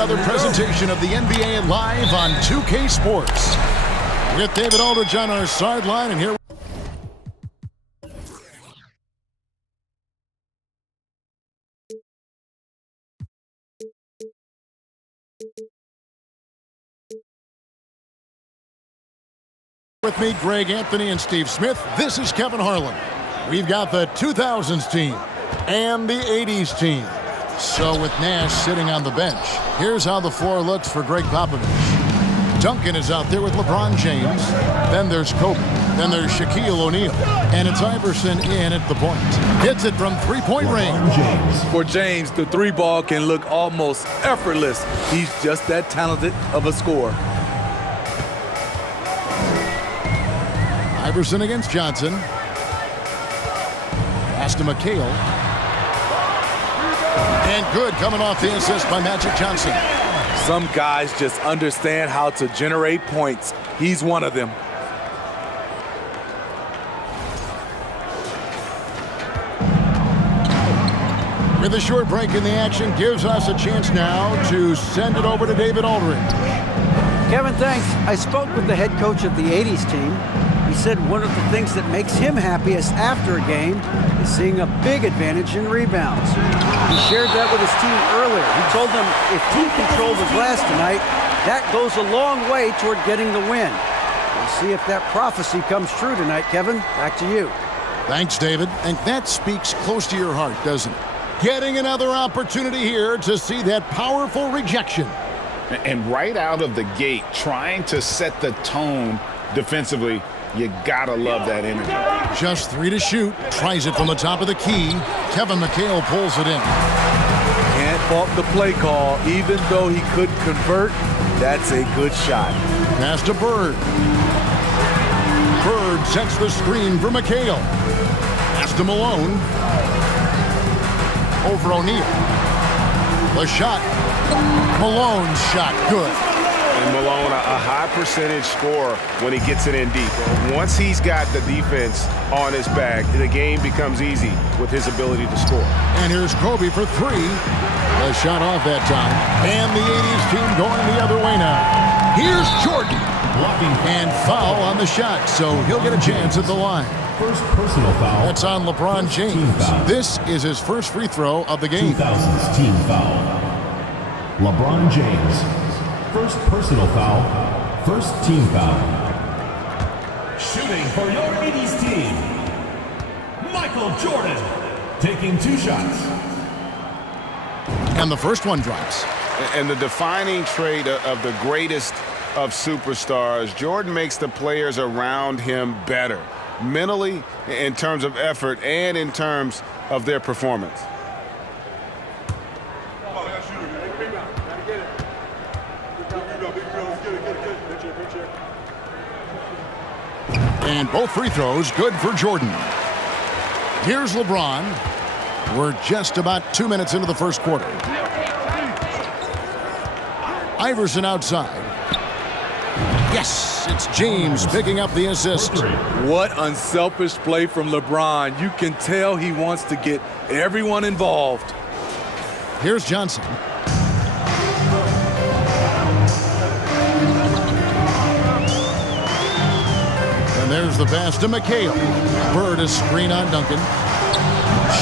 another presentation of the NBA live on 2K Sports. We got David Aldridge on our sideline, and here with me, Greg Anthony and Steve Smith. This is Kevin Harlan. We've got the 2000s team and the 80s team. So with Nash sitting on the bench, here's how the floor looks for Greg Popovich. Duncan is out there with LeBron James. Then there's Kobe. Then there's Shaquille O'Neal. And it's Iverson in at the point. Hits it from three-point range. For James, the three ball can look almost effortless. He's just that talented of a scorer. Iverson against Johnson. Pass to McHale. And good, coming off the assist by Magic Johnson. Some guys just understand how to generate points. He's one of them. With a short break in the action, gives us a chance now to send it over to David Aldridge. Kevin, thanks. I spoke with the head coach of the 80s team. He said one of the things that makes him happiest after a game is seeing a big advantage in rebounds. He shared that with his team earlier. He told them if team control the glass tonight, that goes a long way toward getting the win. We'll see if that prophecy comes true tonight, Kevin. Back to you. Thanks, David. And that speaks close to your heart, doesn't it? Getting another opportunity here to see that powerful rejection. And right out of the gate, trying to set the tone defensively. You gotta love that energy. Just 3 to shoot. Tries it from the top of the key. Kevin McHale pulls it in. Can't fault the play call. Even though he couldn't convert, that's a good shot. Pass to Bird. Bird sets the screen for McHale. Pass to Malone. Over O'Neal. The shot. Malone's shot. Good. And Malone, a high percentage scorer when he gets it in deep. Once he's got the defense on his back, the game becomes easy with his ability to score. And here's Kobe for 3. A shot off that time. And the 80s team going the other way now. Here's Jordan. And foul on the shot, so he'll get a chance at the line. First personal foul. That's on LeBron James. This is his first free throw of the game. 2000's team foul. LeBron James. First personal foul. First team foul. Shooting for your 80s team, Michael Jordan. Taking 2 shots. And the first one drops. And the defining trait of the greatest of superstars, Jordan makes the players around him better. Mentally, in terms of effort, and in terms of their performance. And both free throws good for Jordan. Here's LeBron. We're just about 2 minutes into the first quarter. Iverson outside. Yes, it's James picking up the assist. What unselfish play from LeBron. You can tell he wants to get everyone involved. Here's Johnson. And there's the pass to McHale. Bird is screen on Duncan.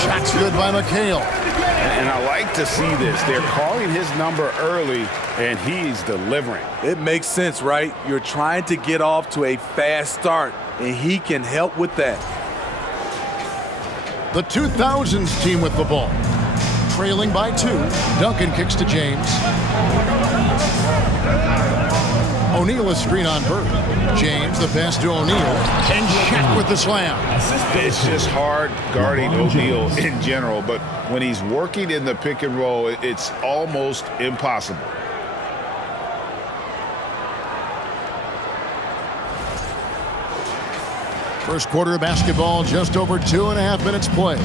Shot's good by McHale. And I like to see this. They're calling his number early, and he's delivering. It makes sense, right? You're trying to get off to a fast start, and he can help with that. The 2000s team with the ball. Trailing by 2. Duncan kicks to James. O'Neal is screen on Bird. James, the pass to O'Neal. And Shaq with the slam. It's just hard guarding O'Neal in general, but when he's working in the pick and roll, it's almost impossible. First quarter of basketball, just over 2.5 minutes play.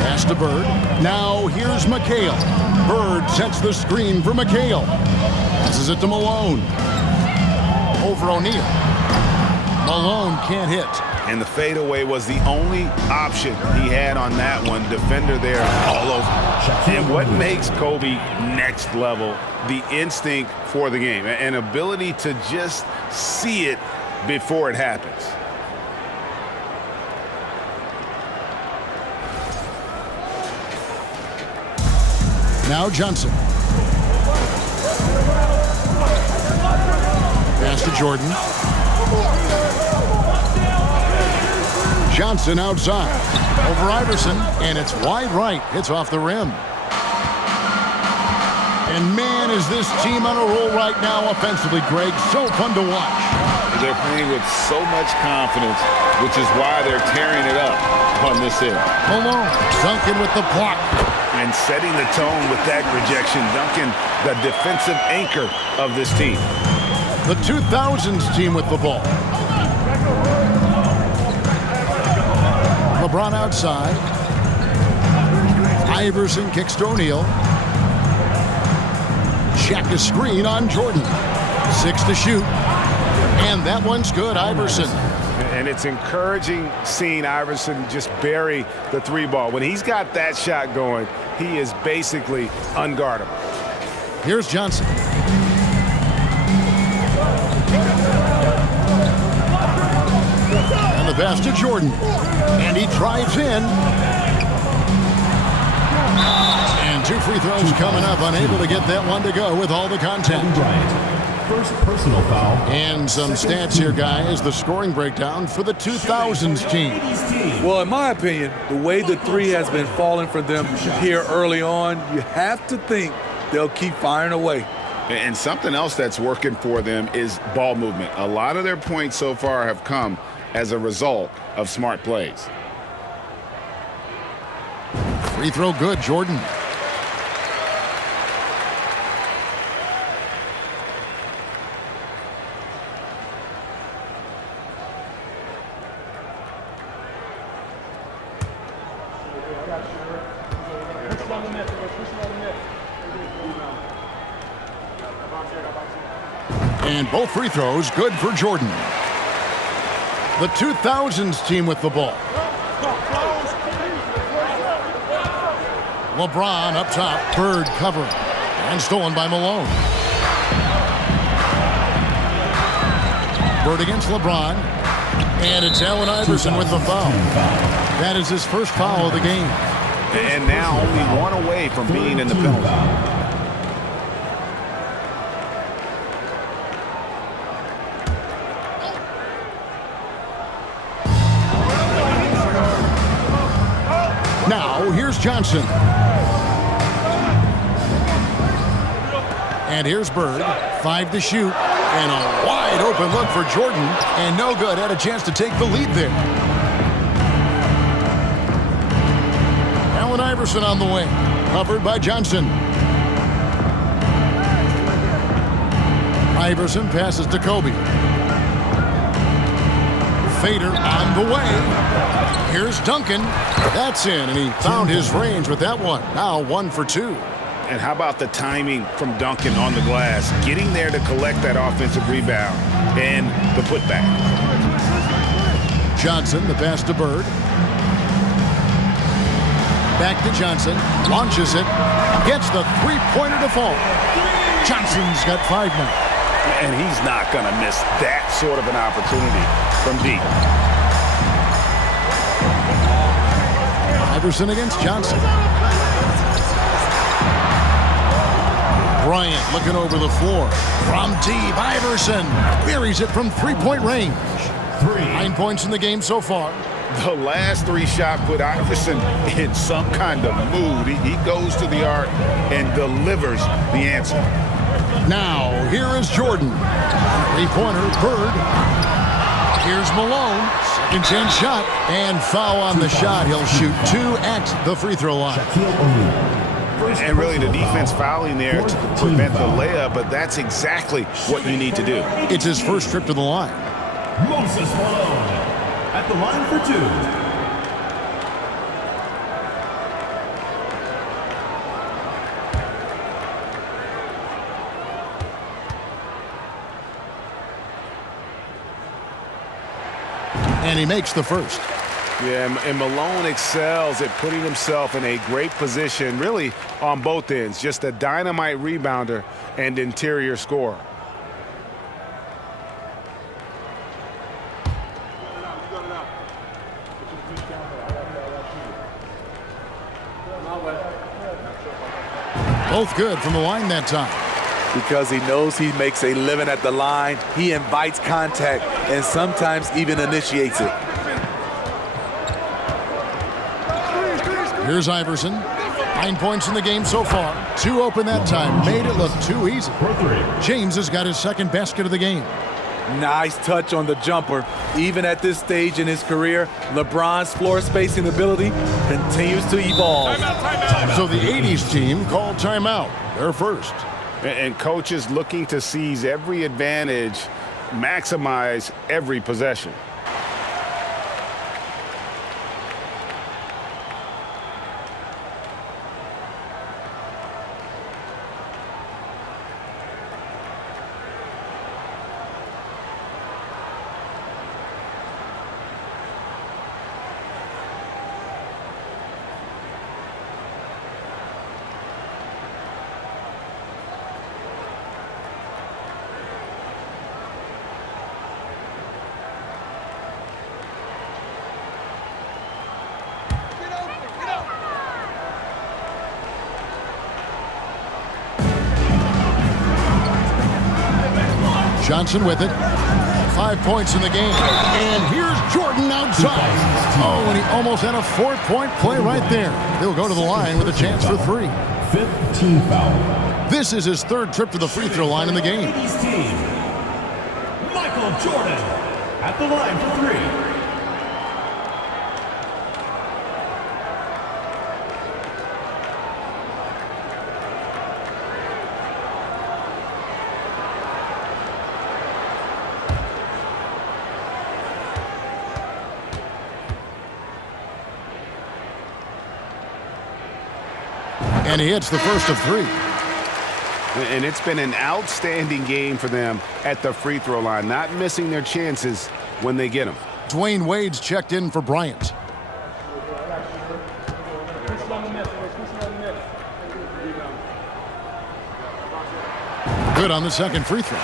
Pass to Bird. Now here's McHale. Bird sets the screen for McHale. Passes it to Malone. Over O'Neal. Malone can't hit. And the fadeaway was the only option he had on that one. Defender there all over. And what makes Kobe next level, the instinct for the game, an ability to just see it before it happens. Now Johnson. Pass to Jordan. Johnson outside. Over Iverson, and it's wide right. It's off the rim. And man, is this team on a roll right now offensively, Greg. So fun to watch. They're playing with so much confidence, which is why they're tearing it up on this end. Malone, Duncan with the block. And setting the tone with that rejection. Duncan, the defensive anchor of this team. The 2000s team with the ball. LeBron outside. Iverson kicks to O'Neal. Check a screen on Jordan. 6 to shoot. And that one's good, Iverson. And it's encouraging seeing Iverson just bury the three ball. When he's got that shot going, he is basically unguardable. Here's Johnson. And the pass to Jordan. And he drives in. And 2 free throws coming up. Unable to get that one to go with all the contact. First personal foul. And some stats here, guys. The scoring breakdown for the 2000s team. Well, in my opinion, the way the three has been falling for them here early on, you have to think they'll keep firing away. And something else that's working for them is ball movement. A lot of their points so far have come as a result of smart plays. Free throw good, Jordan. And both free throws good for Jordan. The 2000s team with the ball. LeBron up top. Bird covering. And stolen by Malone. Bird against LeBron. And it's Allen Iverson with the foul. That is his first foul of the game. And now only one away from being in the penalty. Now, here's Johnson. And here's Bird. 5 to shoot. And a wide open look for Jordan. And no good. Had a chance to take the lead there. Allen Iverson on the wing. Covered by Johnson. Iverson passes to Kobe. Fader on the way. Here's Duncan. That's in, and he found his range with that one. Now 1 for 2. And how about the timing from Duncan on the glass? Getting there to collect that offensive rebound and the putback. Johnson, the pass to Bird. Back to Johnson. Launches it. Gets the three-pointer to fall. Johnson's got 5 now. And he's not going to miss that sort of an opportunity from deep. Iverson against Johnson. Bryant looking over the floor. From deep, Iverson buries it from three-point range. 9 points in the game so far. The last 3 shots put Iverson in some kind of mood. He goes to the arc and delivers the answer. Now, here is Jordan. Three-pointer, Bird. Here's Malone. Second chance shot. And foul on the shot. He'll shoot 2 at the free throw line. And really the defense fouling there to prevent the layup, but that's exactly what you need to do. It's his first trip to the line. Moses Malone at the line for 2. And he makes the first. Yeah, and Malone excels at putting himself in a great position, really on both ends. Just a dynamite rebounder and interior scorer. Both good from the line that time. Because he knows he makes a living at the line, he invites contact and sometimes even initiates it. Here's Iverson. 9 points in the game so far. 2 open that time. Made it look too easy. James has got his second basket of the game. Nice touch on the jumper. Even at this stage in his career, LeBron's floor spacing ability continues to evolve. So the 80s team called timeout. They're first. And coaches looking to seize every advantage, maximize every possession. Johnson with it. 5 points in the game. And here's Jordan outside. Oh, and he almost had a 4-point play right there. He'll go to the line with a chance for 3. 15 foul. This is his 3rd trip to the free throw line in the game. 80's team. Michael Jordan at the line for 3. And he hits the first of 3. And it's been an outstanding game for them at the free throw line, not missing their chances when they get them. Dwayne Wade's checked in for Bryant. Good on the second free throw.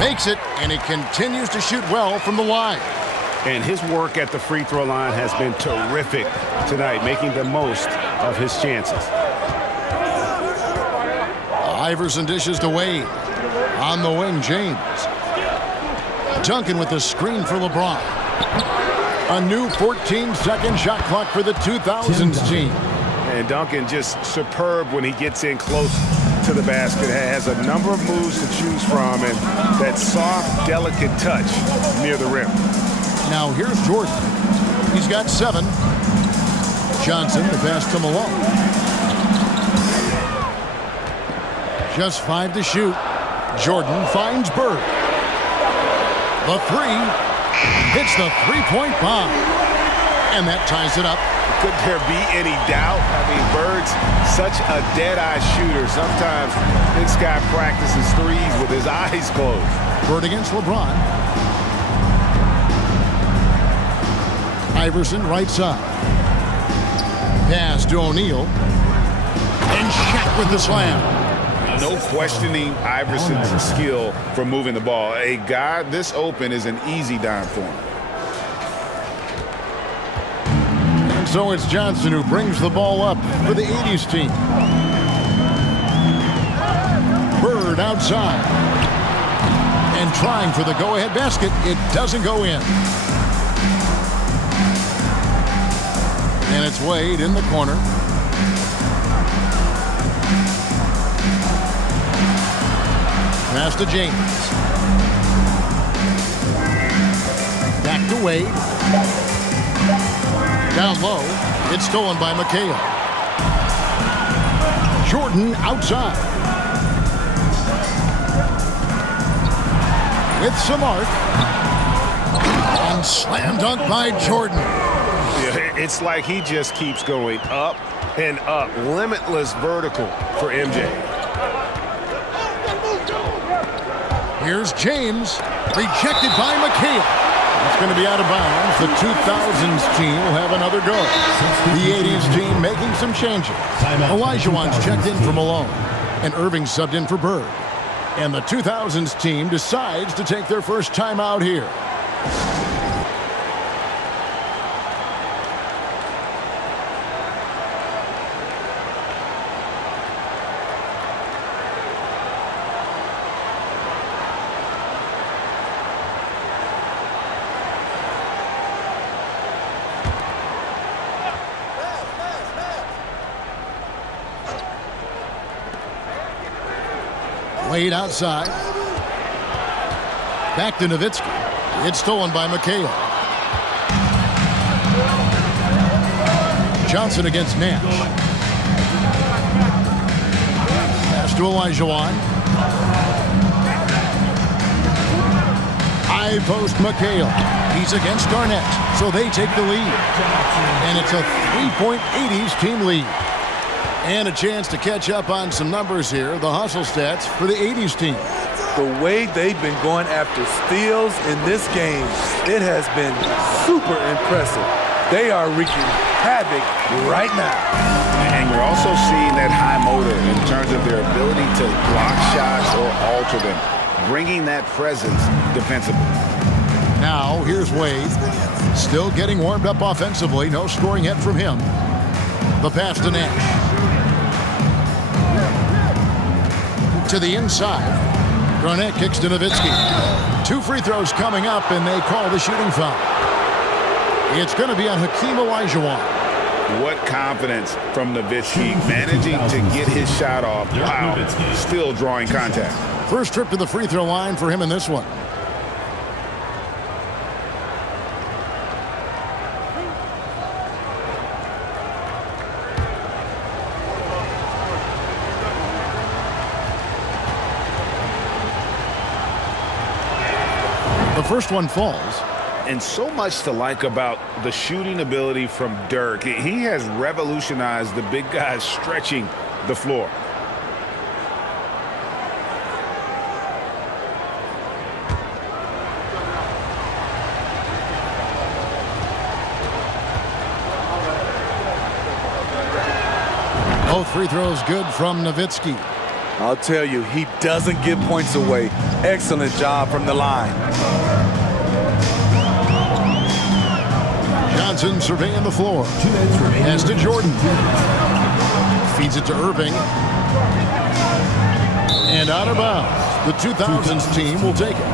Makes it, and he continues to shoot well from the line. And his work at the free throw line has been terrific tonight, making the most of his chances. Iverson dishes to Wade. On the wing, James. Duncan with the screen for LeBron. A new 14-second shot clock for the 2000s team. And Duncan just superb when he gets in close to the basket. Has a number of moves to choose from, and that soft, delicate touch near the rim. Now here's Jordan. He's got 7. Johnson, the pass to Malone. Just 5 to shoot. Jordan finds Bird. The 3. Hits the 3-point bomb. And that ties it up. Could there be any doubt? I mean, Bird's such a dead-eye shooter. Sometimes this guy practices threes with his eyes closed. Bird against LeBron. Iverson right side. Pass to O'Neal. And Shaq with the slam. No questioning Iverson's skill for moving the ball. A guy this open is an easy dime for him. And so it's Johnson who brings the ball up for the 80s team. Bird outside. And trying for the go-ahead basket. It doesn't go in. And it's Wade in the corner. Pass to James. Back to Wade. Down low. It's stolen by MACAU. Jordan outside. with some arc. And slam dunk by Jordan. Yeah, it's like he just keeps going up and up. Limitless vertical for MJ. Here's James, rejected by MACAU. It's going to be out of bounds. The 2000s team will have another go. The 80s team making some changes. Olajuwon's checked in for Malone, and Irving subbed in for Bird. And the 2000s team decides to take their first timeout here. Wade outside. Back to Nowitzki. It's stolen by MACAU. Johnson against Nash. Pass to Olajuwon. High post MACAU. He's against Garnett, so they take the lead. And it's a 3-point 80s team lead. And a chance to catch up on some numbers here, the hustle stats for the 80s team. The way they've been going after steals in this game, it has been super impressive. They are wreaking havoc right now. And you're also seeing that high motor in terms of their ability to block shots or alter them, bringing that presence defensively. Now, here's Wade. Still getting warmed up offensively. No scoring yet from him. The pass to Nash. To the inside. Garnett kicks to Nowitzki. 2 free throws coming up, and they call the shooting foul. It's going to be on Hakeem Olajuwon. What confidence from Nowitzki, managing to get his shot off. Wow, still drawing contact. First trip to the free throw line for him in this one. The first one falls. And so much to like about the shooting ability from Dirk. He has revolutionized the big guys stretching the floor. Both free throws good from Nowitzki. I'll tell you, he doesn't give points away. Excellent job from the line. Johnson surveying the floor. Pass to Jordan. Feeds it to Irving. And out of bounds. The 2000s team will take it.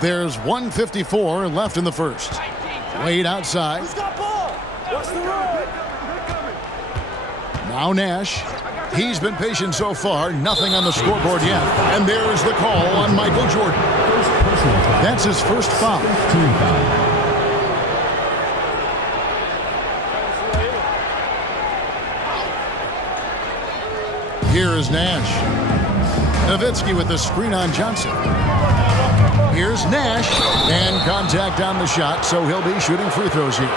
There's 1:54 left in the first. Wade outside. Now Nash. He's been patient so far. Nothing on the scoreboard yet. And there's the call on Michael Jordan. That's his first foul. Here is Nash. Nowitzki with the screen on Johnson. Here's Nash, and contact on the shot, so he'll be shooting free throws here.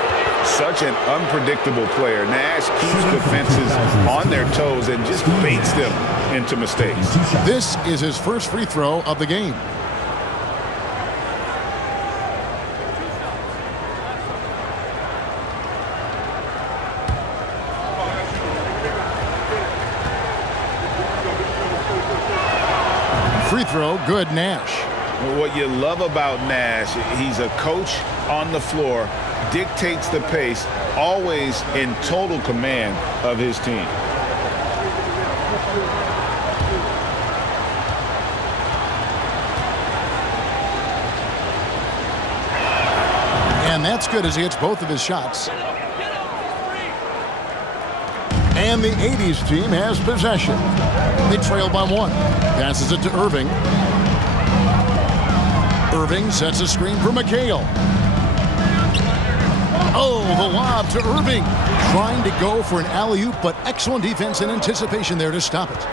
Such an unpredictable player. Nash keeps defenses on their toes and just baits them into mistakes. This is his first free throw of the game. Free throw, good, Nash. What you love about Nash, he's a coach on the floor, dictates the pace, always in total command of his team. And that's good as he hits both of his shots. And the 80s team has possession. They trail by 1. Passes it to Irving. Irving sets a screen for MACAU. Oh, the lob to Irving. Trying to go for an alley-oop, but excellent defense and anticipation there to stop it.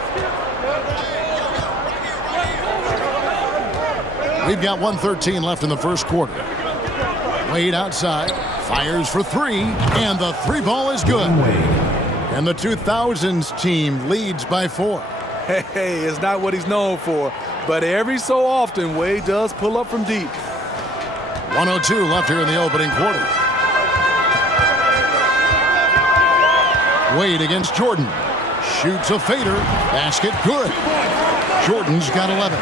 We've got 1:13 left in the first quarter. Wade outside, fires for three, and the three ball is good. And the 2000's team leads by 4. Hey, it's not what he's known for, but every so often, Wade does pull up from deep. 1:02 left here in the opening quarter. Wade against Jordan. Shoots a fader. Basket good. Jordan's got 11.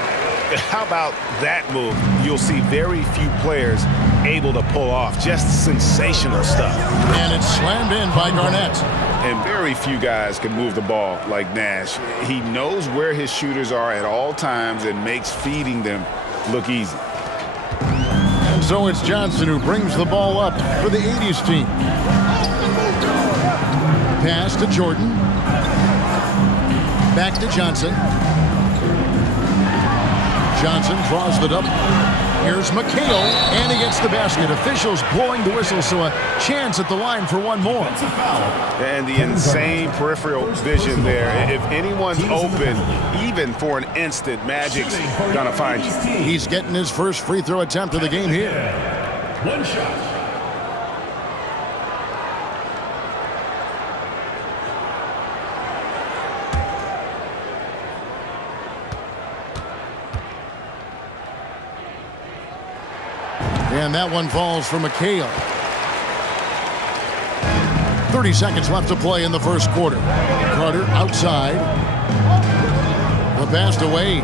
How about that move? You'll see very few players able to pull off. Just sensational stuff. And it's slammed in by Garnett. And very few guys can move the ball like Nash. He knows where his shooters are at all times and makes feeding them look easy. And so it's Johnson who brings the ball up for the 80's team. Pass to Jordan. Back to Johnson. Johnson draws the double. Here's MACAU, and he gets the basket. Officials blowing the whistle, so a chance at the line for one more. And the insane peripheral vision there. If anyone's open, even for an instant, Magic's gonna find you. He's getting his first free throw attempt of the game here. One shot. And that one falls for MACAU. 30 seconds left to play in the first quarter. Carter outside. The pass to Wade.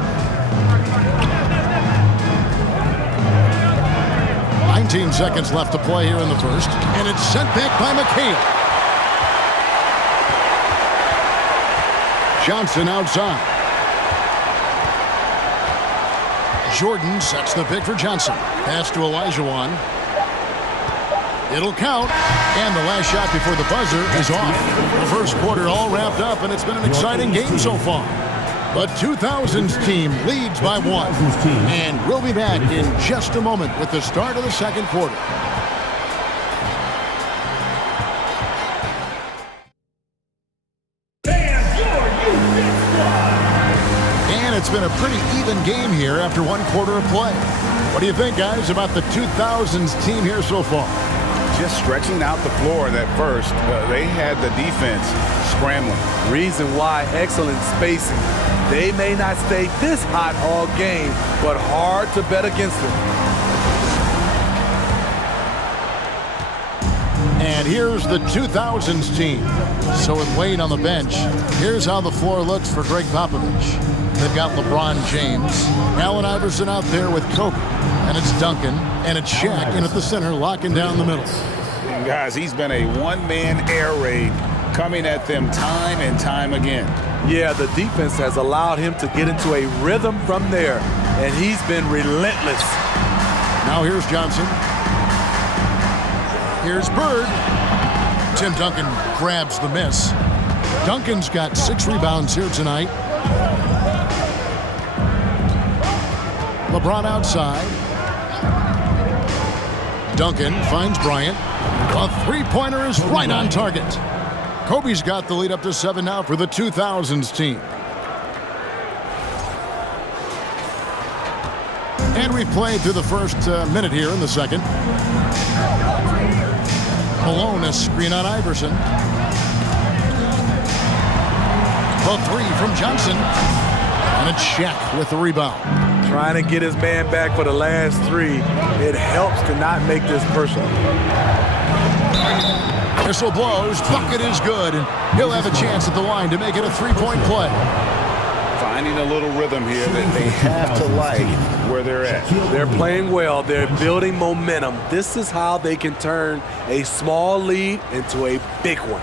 19 seconds left to play here in the first. And it's sent back by MACAU. Johnson outside. Jordan sets the pick for Johnson. Pass to Olajuwon. It'll count. And the last shot before the buzzer is off. The first quarter all wrapped up, and it's been an exciting game so far. The 2000's team leads by 1. And we'll be back in just a moment with the start of the second quarter. It's been a pretty even game here after one quarter of play. What do you think, guys, about the 2000's team here so far? Just stretching out the floor that first. They had the defense scrambling. Reason why, excellent spacing. They may not stay this hot all game, but hard to bet against them. And here's the 2000's team. So with Wade on the bench, here's how the floor looks for Greg Popovich. They've got LeBron James, Allen Iverson out there with Kobe, and it's Duncan, and it's Shaq in at the center, locking down the middle. And guys, he's been a one-man air raid coming at them time and time again. Yeah, the defense has allowed him to get into a rhythm from there, and he's been relentless. Now here's Johnson. Here's Bird. Tim Duncan grabs the miss. Duncan's got 6 rebounds here tonight. LeBron outside. Duncan finds Bryant. A three-pointer is right on target. Kobe's got the lead up to 7 now for the 2000's team. And we've played through the first minute here in the second. Malone, a screen on Iverson. The three from Johnson. And it's Shaq with the rebound. Trying to get his man back for the last 3. It helps to not make this personal. Whistle blows. Bucket is good. And he'll have a chance at the line to make it a three-point play. Finding a little rhythm here that they have to like where they're at. They're playing well. They're building momentum. This is how they can turn a small lead into a big one.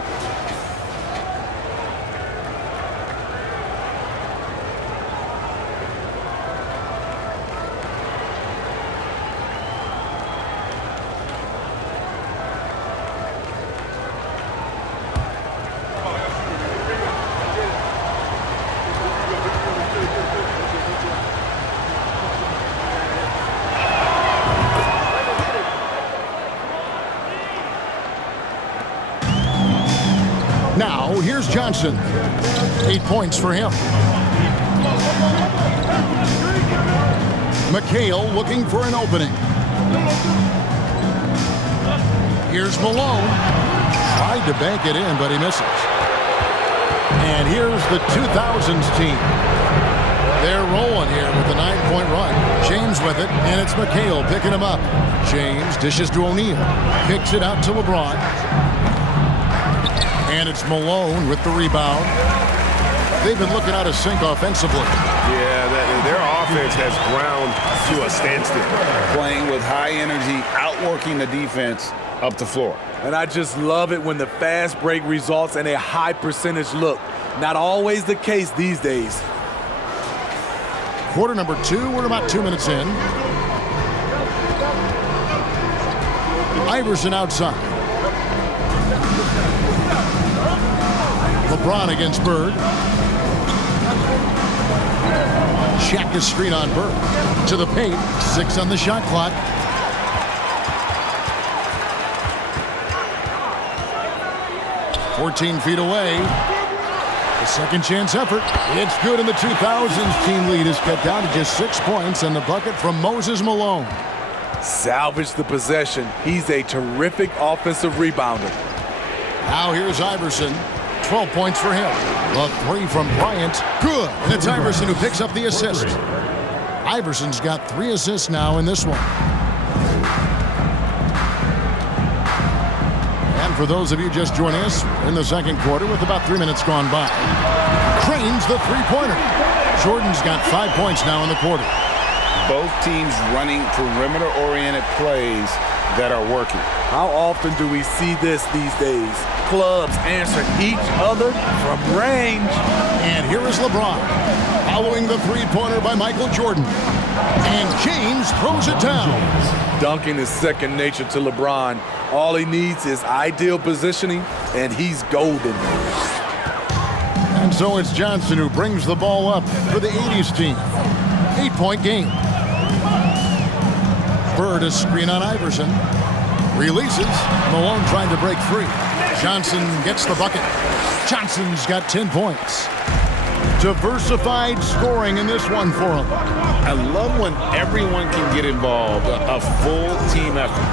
here's Johnson. 8 points for him. MACAU looking for an opening. Here's Malone. Tried to bank it in, but he misses. And here's the 2000's team. They're rolling here with a 9-point run. James with it, and it's MACAU picking him up. James dishes to O'Neal. Kicks it out to LeBron. And it's Malone with the rebound. They've been looking out of sync offensively. Yeah, their offense has ground to a standstill. Playing with high energy, outworking the defense up the floor. And I just love it when the fast break results in a high percentage look. Not always the case these days. Quarter number 2, we're about 2 minutes in. Iverson outside. LeBron against Bird. Check his screen on Bird. To the paint. 6 on the shot clock. "14 feet away. The second chance effort. It's good, and the 2000's team lead is cut down to just 6 points, and the bucket from Moses Malone. Salvage the possession. He's a terrific offensive rebounder. Now here's Iverson. 12 points for him. A 3 from Bryant. Good. And it's Iverson who picks up the assist. Iverson's got 3 assists now in this one. And for those of you just joining us, we're in the second quarter with about 3 minutes gone by. Cranes the three-pointer. Jordan's got 5 points now in the quarter. Both teams running perimeter-oriented plays that are working. How often do we see this these days? Clubs answering each other from range. And here is LeBron, following the three-pointer by Michael Jordan. And James throws it down. Dunking is second nature to LeBron. All he needs is ideal positioning, and he's golden. And so it's Johnson who brings the ball up for the 80's team. 8-point game. Bird a screen on Iverson. Releases. Malone trying to break free. Johnson gets the bucket. Johnson's got 10 points. Diversified scoring in this one for him. I love when everyone can get involved, a full team effort.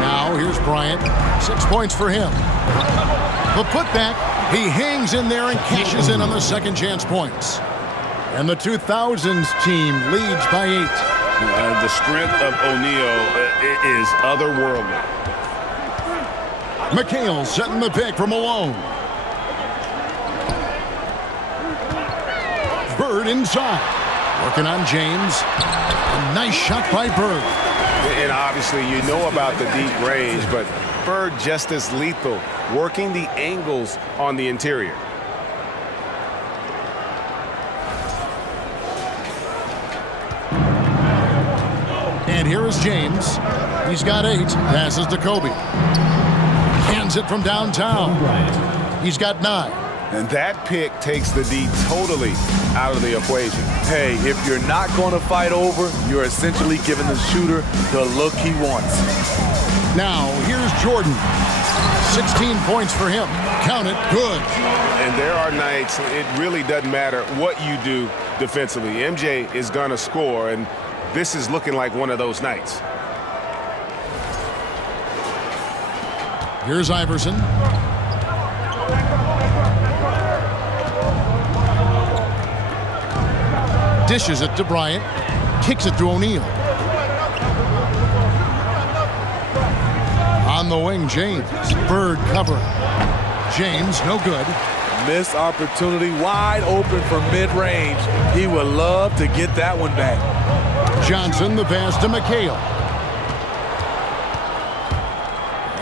Now here's Bryant. 6 points for him. The putback. He hangs in there and cashes in on the second chance points. And the 2000's team leads by 8. The strength of O'Neal is otherworldly. MACAU setting the pick for Malone. Bird inside. Working on James. A nice shot by Bird. And obviously you know about the deep range, but Bird just as lethal, working the angles on the interior. And here is James. He's got 8. Passes to Kobe. Hands it from downtown. He's got 9. And that pick takes the D totally out of the equation. Hey, if you're not going to fight over, you're essentially giving the shooter the look he wants. Now, here's Jordan. 16 points for him. Count it. Good. And there are nights it really doesn't matter what you do defensively. MJ is going to score, and this is looking like one of those nights. Here's Iverson. Dishes it to Bryant. Kicks it to O'Neal. On the wing, James. Bird covering. James, no good. Missed opportunity, wide open from mid-range. He would love to get that one back. Johnson, the pass to MACAU.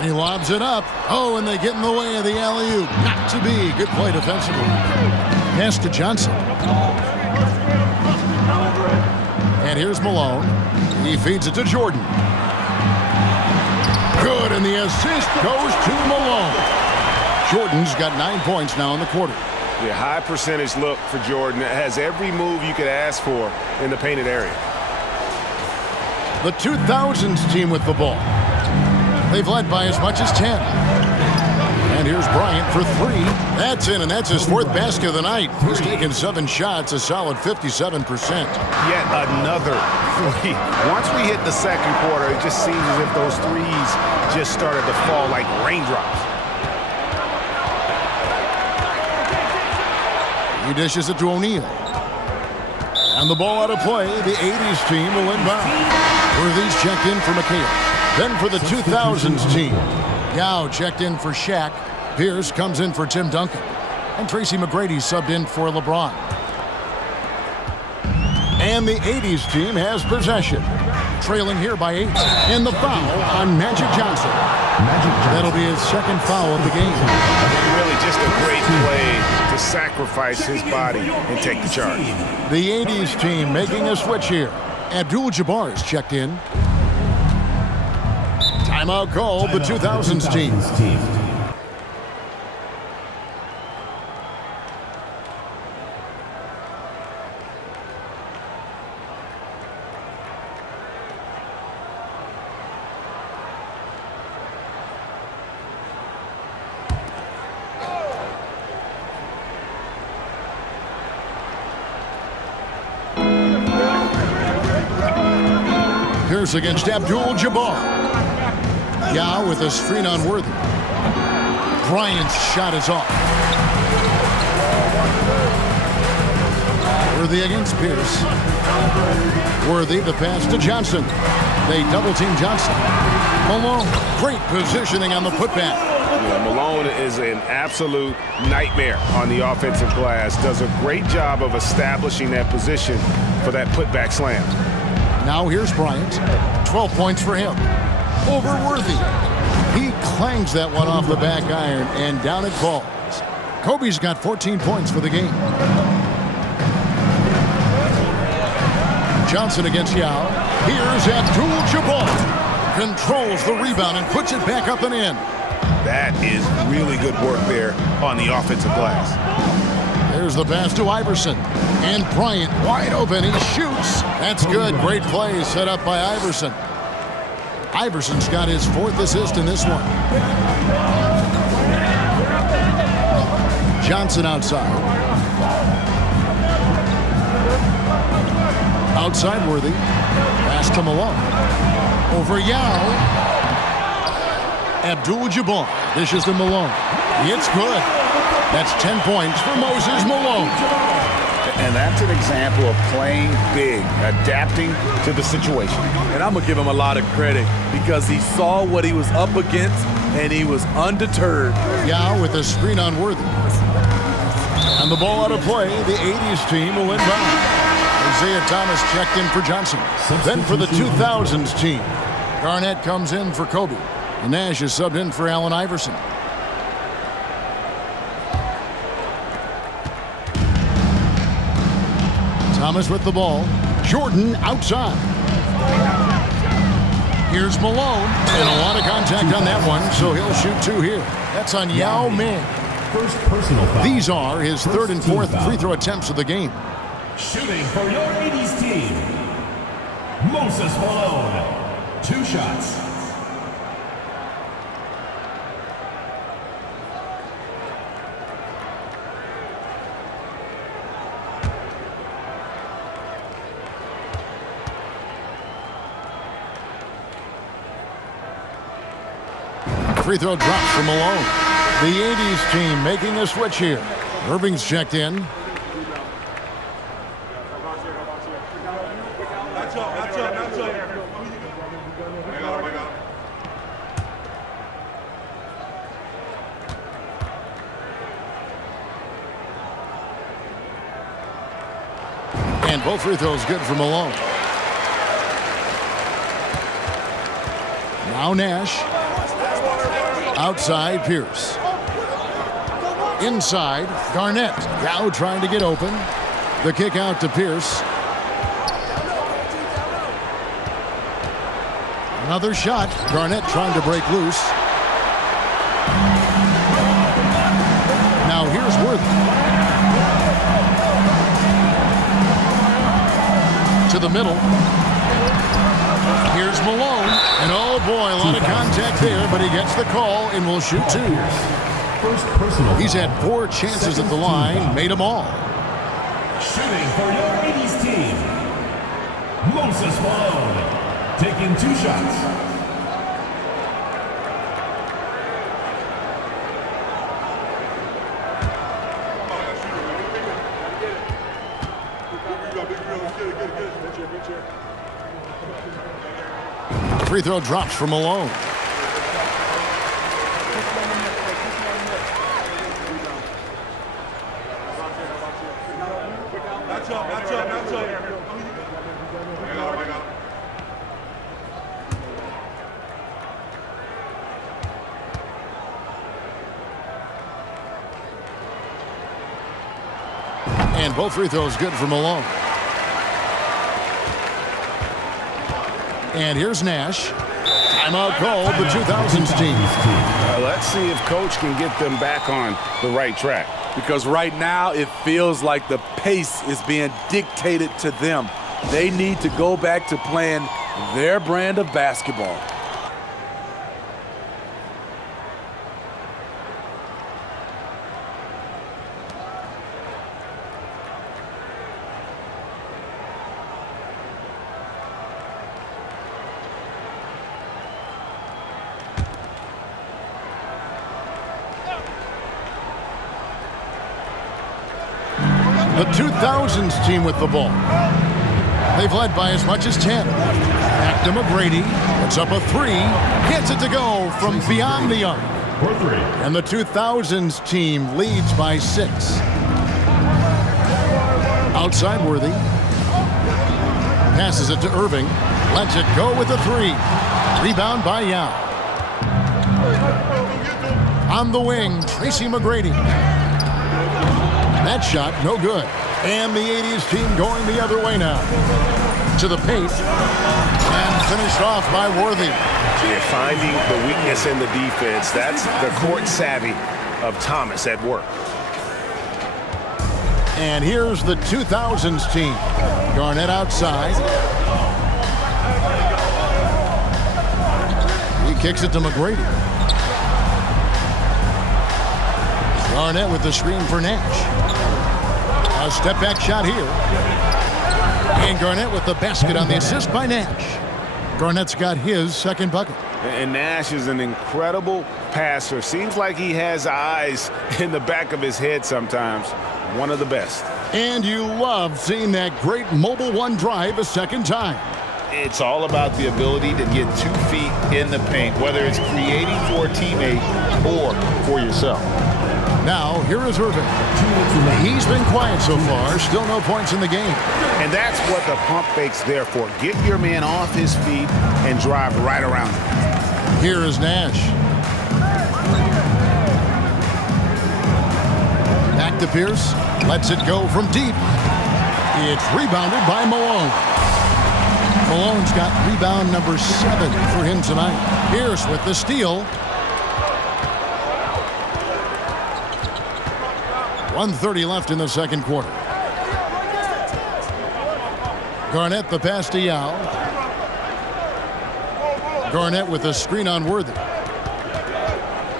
He lobs it up. Oh, and they get in the way of the alley-oop. Not to be. Good play defensively. Pass to Johnson. And here's Malone. He feeds it to Jordan. Good, and the assist goes to Malone. Jordan's got 9 points now in the quarter. Yeah, high percentage look for Jordan. It has every move you could ask for in the painted area. The 2000's team with the ball. They've led by as much as 10. And here's Bryant for 3. That's in, and that's his 4th basket of the night. He's taken 7 shots, a solid 57%. Yet another 3. Once we hit the second quarter, it just seems as if those threes just started to fall like raindrops. He dishes it to O'Neal. And the ball out of play. The 80s team will inbound. Worthy's checked in for MACAU. Then for the 2000s team. Yao checked in for Shaq. Pierce comes in for Tim Duncan. And Tracy McGrady subbed in for LeBron. And the 80s team has possession. Trailing here by 8. And the foul on Magic Johnson. That'll be his 2nd foul of the game. Really just a great play to sacrifice his body and take the charge. The 80s team making a switch here. Abdul-Jabbar is checked in. Timeout called, the 2000s team. Pierce against Abdul-Jabbar. Yao with a screen on Worthy. Bryant's shot is off. Worthy against Pierce. Worthy, the pass to Johnson. They double-team Johnson. Malone, great positioning on the putback. Yeah, Malone is an absolute nightmare on the offensive glass. Does a great job of establishing that position for that putback slam. Now here's Bryant. 12 points for him. Over Worthy. He clangs that one off the back iron, and down it falls. Kobe's got 14 points for the game. Johnson against Yao. Here's Abdul-Jabbar. Controls the rebound and puts it back up and in. That is really good work there on the offensive glass. There's the pass to Iverson. And Bryant wide open. He shoots. That's good. Great play set up by Iverson. Iverson's got his 4th assist in this one. Johnson outside. Outside Worthy. Pass to Malone. Over Yao. Abdul-Jabbar dishes to Malone. It's good. That's 10 points for Moses Malone. And that's an example of playing big, adapting to the situation. And I'm going to give him a lot of credit because he saw what he was up against and he was undeterred. Yao with a screen on Worthy. And the ball out of play, the 80s team will inbound. Isaiah Thomas checked in for Johnson. Then for the 2000s team, Garnett comes in for Kobe. And Nash is subbed in for Allen Iverson. Thomas with the ball. Jordan outside. Here's Malone. And a lot of contact on that one, so he'll shoot 2 here. That's on Yao Ming. First personal foul. These are his 3rd and 4th free throw attempts of the game. Shooting for your 80s team, Moses Malone. 2 shots. Free throw drops for Malone. The 80s team making a switch here. Irving's checked in. And both free throws good for Malone. Now Nash. Outside Pierce. Inside Garnett. Yao trying to get open. The kick out to Pierce. Another shot. Garnett trying to break loose. Now here's Worthy. To the middle. Here's Malone. And oh boy, a lot of contact there, but he gets the call and will shoot 2. First personal He's foul. had 4 chances at the Second line, team foul. made them all. Shooting for your 80's team, Moses Malone, taking 2 shots. Free throw drops for Malone. And both free throws good for Malone. And here's Nash. Timeout called, the 2000s team. Let's see if Coach can get them back on the right track. Because right now it feels like the pace is being dictated to them. They need to go back to playing their brand of basketball. The 2000s team with the ball. They've led by as much as 10. Back to McGrady. Puts up a 3. Gets it to go from beyond the arc. For 3. And the 2000s team leads by 6. Outside Worthy. Passes it to Irving. Lets it go with a 3. Rebound by Yao. On the wing, Tracy McGrady. That shot, no good. And the 80s team going the other way now. To the paint. And finished off by Worthy. They're finding the weakness in the defense. That's the court savvy of Thomas at work. And here's the 2000s team. Garnett outside. He kicks it to McGrady. Garnett with the screen for Nash. A step back shot here. And Garnett with the basket on the assist by Nash. Garnett's got his second bucket. And Nash is an incredible passer. Seems like he has eyes in the back of his head sometimes. One of the best. And you love seeing that great mobile one drive a second time. It's all about the ability to get 2 feet in the paint, whether it's creating for a teammate or for yourself. Now, here is Irving. He's been quiet so far. Still no points in the game. And that's what the pump fake's there for. Get your man off his feet and drive right around him. Here is Nash. Back to Pierce. Lets it go from deep. It's rebounded by Malone. Malone's got rebound number 7 for him tonight. Pierce with the steal. 1:30 left in the second quarter. Garnett the pass to Yao. Garnett with a screen on Worthy.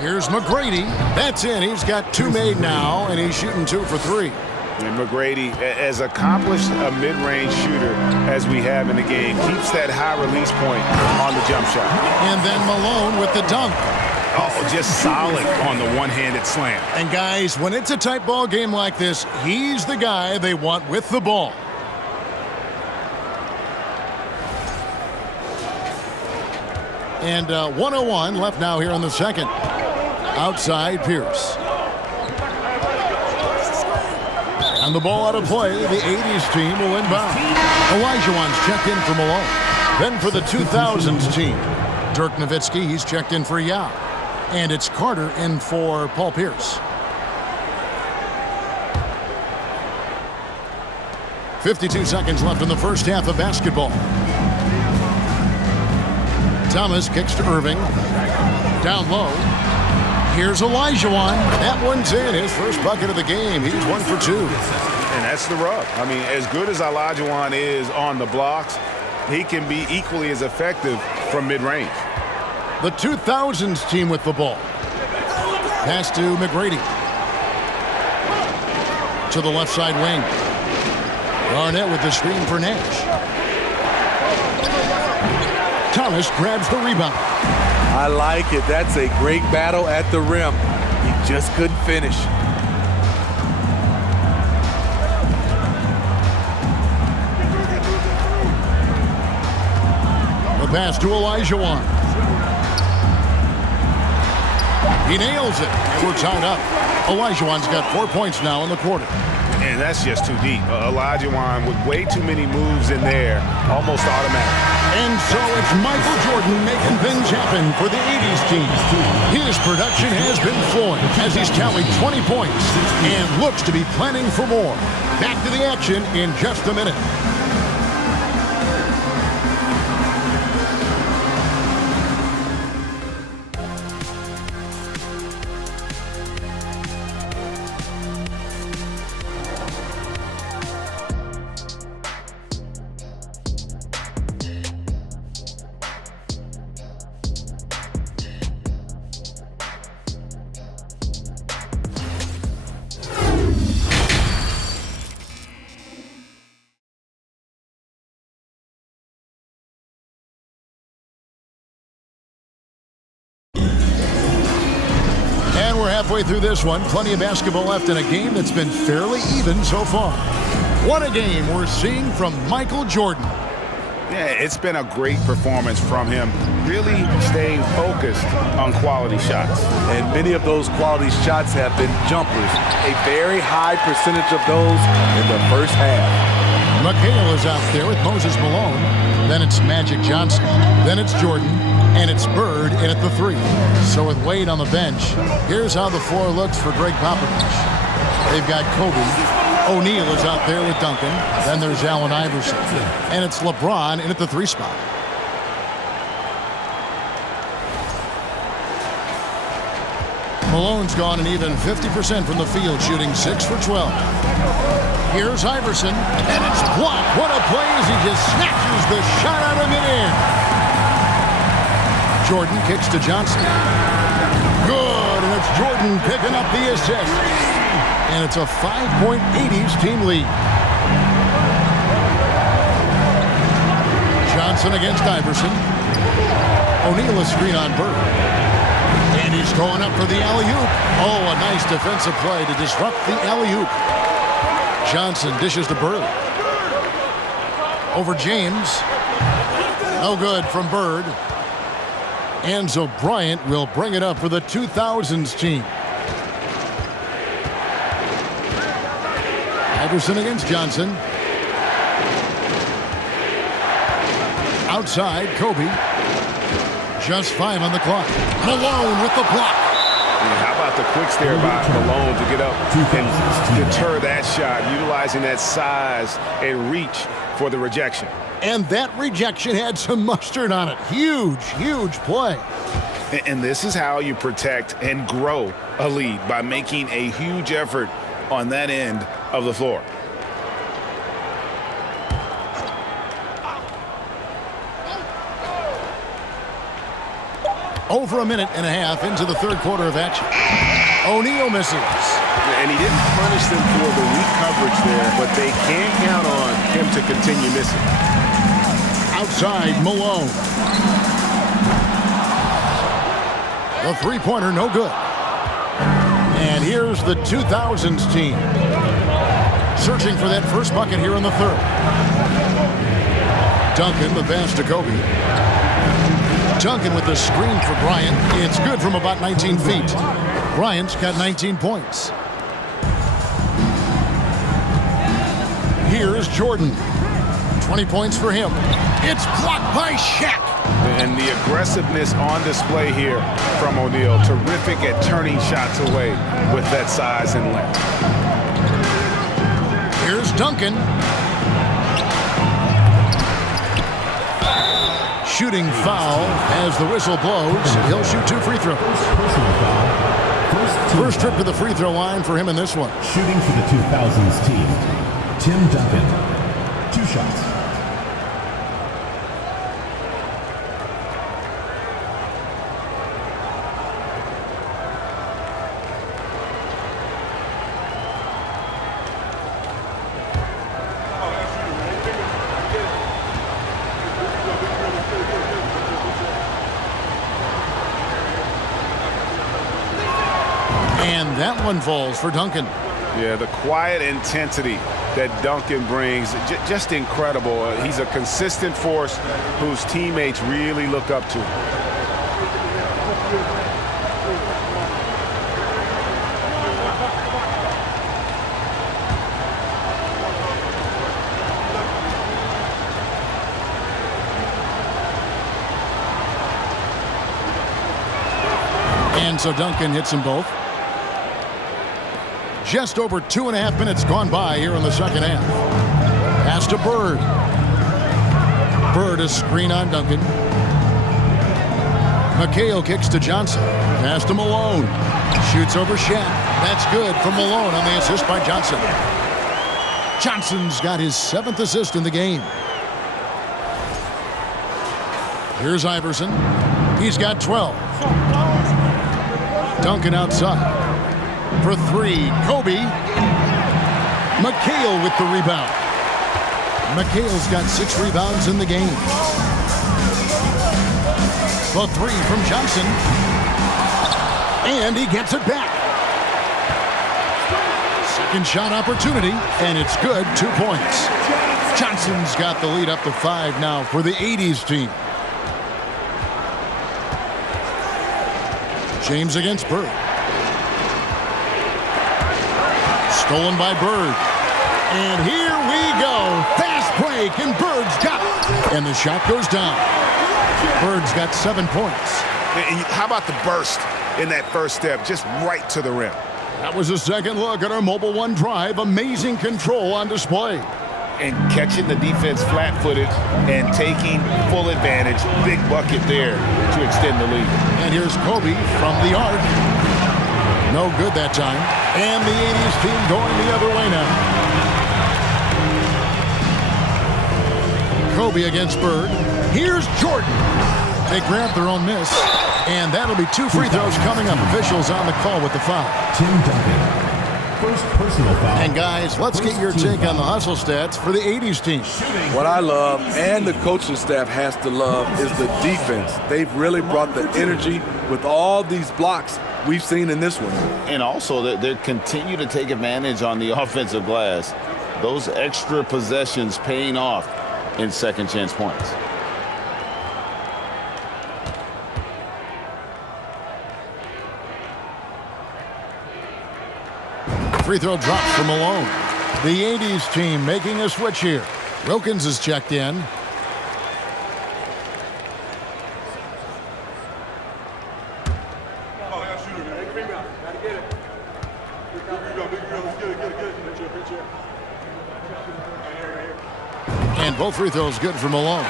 Here's McGrady. That's in. He's got 2 made now, and he's shooting 2 for 3. And McGrady, as accomplished a mid-range shooter as we have in the game, keeps that high release point on the jump shot. And then Malone with the dunk. Oh, just solid on the one-handed slam. And guys, when it's a tight ball game like this, he's the guy they want with the ball. And 1:01 left now here in the second. Outside Pierce. And the ball out of play, the 80s team will inbound. Olajuwon's checked in for Malone. Then for the 2000s team, Dirk Nowitzki, he's checked in for Yao. And it's Carter in for Paul Pierce. 52 seconds left in the first half of basketball. Thomas kicks to Irving. Down low. Here's Olajuwon. That one's in. His first bucket of the game. He's 1 for 2. And that's the rub. I mean, as good as Olajuwon is on the blocks, he can be equally as effective from mid-range. The 2000s team with the ball. Pass to McGrady. To the left side wing. Garnett with the screen for Nash. Thomas grabs the rebound. I like it. That's a great battle at the rim. He just couldn't finish. The pass to Olajuwon. He nails it, and we're tied up. Olajuwon's got 4 points now in the quarter. And that's just too deep. Olajuwon with way too many moves in there, almost automatic. And so it's Michael Jordan making things happen for the 80s team. His production has been flowing as he's tallied 20 points and looks to be planning for more. Back to the action in just a minute. We're halfway through this one. Plenty of basketball left in a game that's been fairly even so far. What a game we're seeing from Michael Jordan. Yeah, it's been a great performance from him, really staying focused on quality shots. And many of those quality shots have been jumpers. A very high percentage of those in the first half. MACAU is out there with Moses Malone. Then it's Magic Johnson. Then it's Jordan. And it's Bird in at the 3. So with Wade on the bench, here's how the floor looks for Greg Popovich. They've got Kobe. O'Neal is out there with Duncan. Then there's Allen Iverson. And it's LeBron in at the 3 spot. Malone's gone an even 50% from the field, shooting 6 for 12. Here's Iverson, and it's blocked. What a play as he just snatches the shot out of midair. Jordan kicks to Johnson. Good, and it's Jordan picking up the assist. And it's a 5-point 80s team lead. Johnson against Iverson. O'Neal a screen on Bird. And he's going up for the alley-oop. Oh, a nice defensive play to disrupt the alley-oop. Johnson dishes to Bird. Over James. No good from Bird. Enzo Bryant will bring it up for the 2000's team. Iverson against Johnson. Outside, Kobe. Just 5 on the clock. Malone with the block. How about the quick stare by Malone to get up and deter that shot, utilizing that size and reach for the rejection. And that rejection had some mustard on it. Huge, huge play. And this is how you protect and grow a lead, by making a huge effort on that end of the floor. Over a minute and a half into the third quarter of action. O'Neal misses. And he didn't punish them for the weak coverage there, but they can't count on him to continue missing. Outside, Malone. The three-pointer, no good. And here's the 2000's team. Searching for that first bucket here in the third. Duncan, the pass to Kobe. Duncan with the screen for Bryant. It's good from about 19 feet. Bryant's got 19 points. Here's Jordan. 20 points for him. It's blocked by Shaq. And the aggressiveness on display here from O'Neal. Terrific at turning shots away with that size and length. Here's Duncan. Shooting foul as the whistle blows. He'll shoot 2 free throws. First trip to the free throw line for him in this one. Shooting for the 2000's team, Tim Duncan. 2 shots. that one falls for Duncan. Yeah, the quiet intensity that Duncan brings, just incredible. He's a consistent force whose teammates really look up to. And so Duncan hits them both. Just over 2.5 minutes gone by here in the second half. Pass to Bird. Bird, a screen on Duncan. MACAU kicks to Johnson. Pass to Malone. Shoots over Shat. That's good from Malone on the assist by Johnson. Johnson's got his 7th assist in the game. Here's Iverson. He's got 12. Duncan outside. For 3, Kobe. MACAU with the rebound. MACAU's got 6 rebounds in the game. The 3 from Johnson. And he gets it back. Second shot opportunity, and it's good. 2 points. Johnson's got the lead up to 5 now for the 80's team. James against Bird. Stolen by Bird. And here we go. Fast break, and Bird's got it. And the shot goes down. Bird's got 7 points. And how about the burst in that first step, just right to the rim? That was a second look at our Mobile One drive. Amazing control on display. And catching the defense flat-footed and taking full advantage. Big bucket there to extend the lead. And here's Kobe from the arc. No good that time. And the 80's team going the other way now. Kobe against Bird. Here's Jordan. They grab their own miss. And that'll be 2 free throws coming up. Officials on the call with the foul. Tim Duncan. First personal foul. And guys, let's get your take on the hustle stats for the 80's team. What I love, and the coaching staff has to love, is the defense. They've really brought the energy with all these blocks we've seen in this one. And also, they continue to take advantage on the offensive glass. Those extra possessions paying off in second chance points. Free throw drops from Malone. The 80's team making a switch here. Wilkins is checked in. And both free throws good for Malone.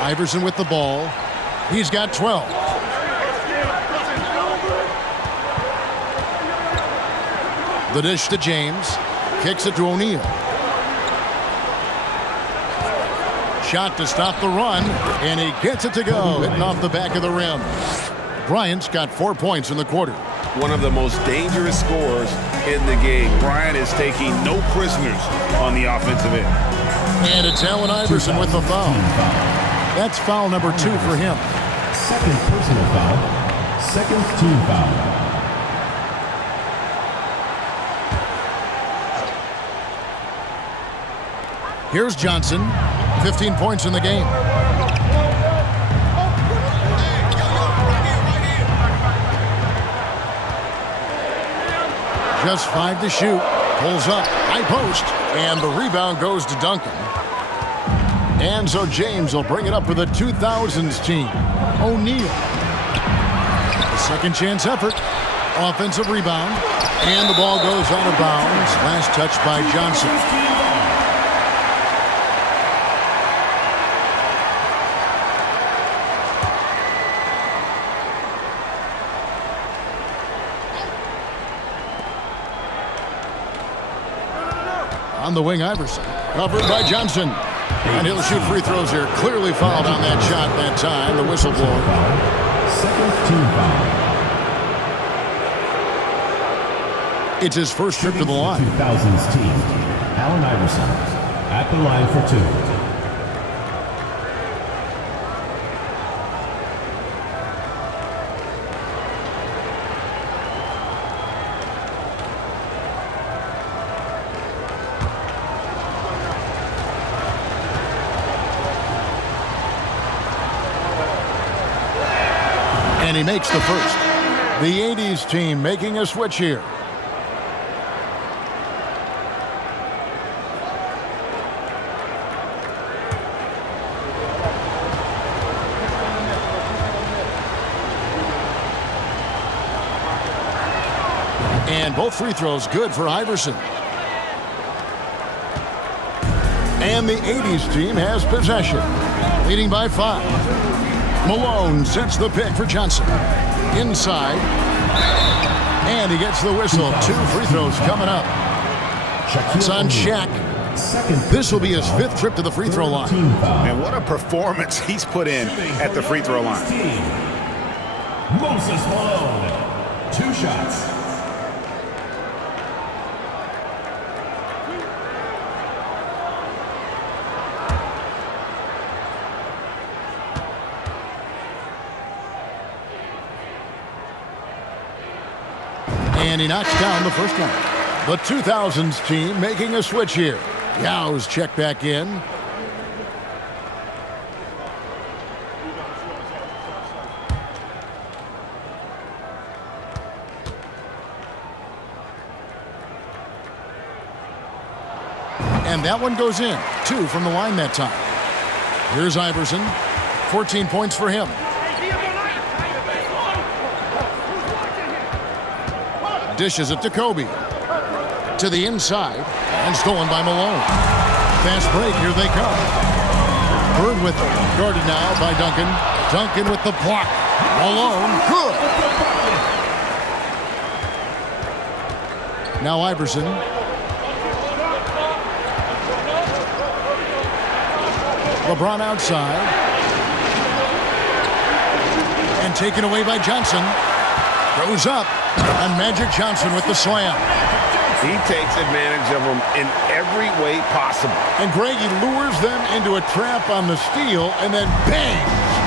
Iverson with the ball. He's got 12. The dish to James. Kicks it to O'Neal. Shot to stop the run, and he gets it to go, hitting off the back of the rim. Bryant's got 4 points in the quarter. One of the most dangerous scorers in the game. Bryant is taking no prisoners on the offensive end. And it's Allen Iverson with the foul. That's foul number 2 for him. Second personal foul. Second team foul. Here's Johnson, 15 points in the game. Just 5 to shoot. Pulls up, high post, and the rebound goes to Duncan. And so James will bring it up for the 2000's team. O'Neal. A second chance effort. Offensive rebound. And the ball goes out of bounds. Last touch by Johnson. On the wing, Iverson. Covered by Johnson. And he'll shoot free throws here. Clearly fouled on that shot that time. The whistle blower. Second team foul. It's his first trip to the line. 2000's team. Allen Iverson at the line for 2. And he makes the first. The 80s team making a switch here. And both free throws good for Iverson. And the 80s team has possession, leading by 5. Malone sets the pick for Johnson. Inside. And he gets the whistle. 2 free throws coming up. It's on Shaq. This will be his 5th trip to the free throw line. And what a performance he's put in at the free throw line. Moses Malone, 2 shots. And he knocks down the first one. The 2000s team making a switch here. Yao's checked back in. And that one goes in. 2 from the line that time. Here's Iverson. 14 points for him. Dishes it to Kobe. To the inside. And stolen by Malone. Fast break. Here they come. Bird with it. Guarded now by Duncan. Duncan with the block. Malone. Good. Now Iverson. LeBron outside. And taken away by Johnson. Goes up. And Magic Johnson with the slam. He takes advantage of them in every way possible. And Greg, he lures them into a trap on the steal and then bang,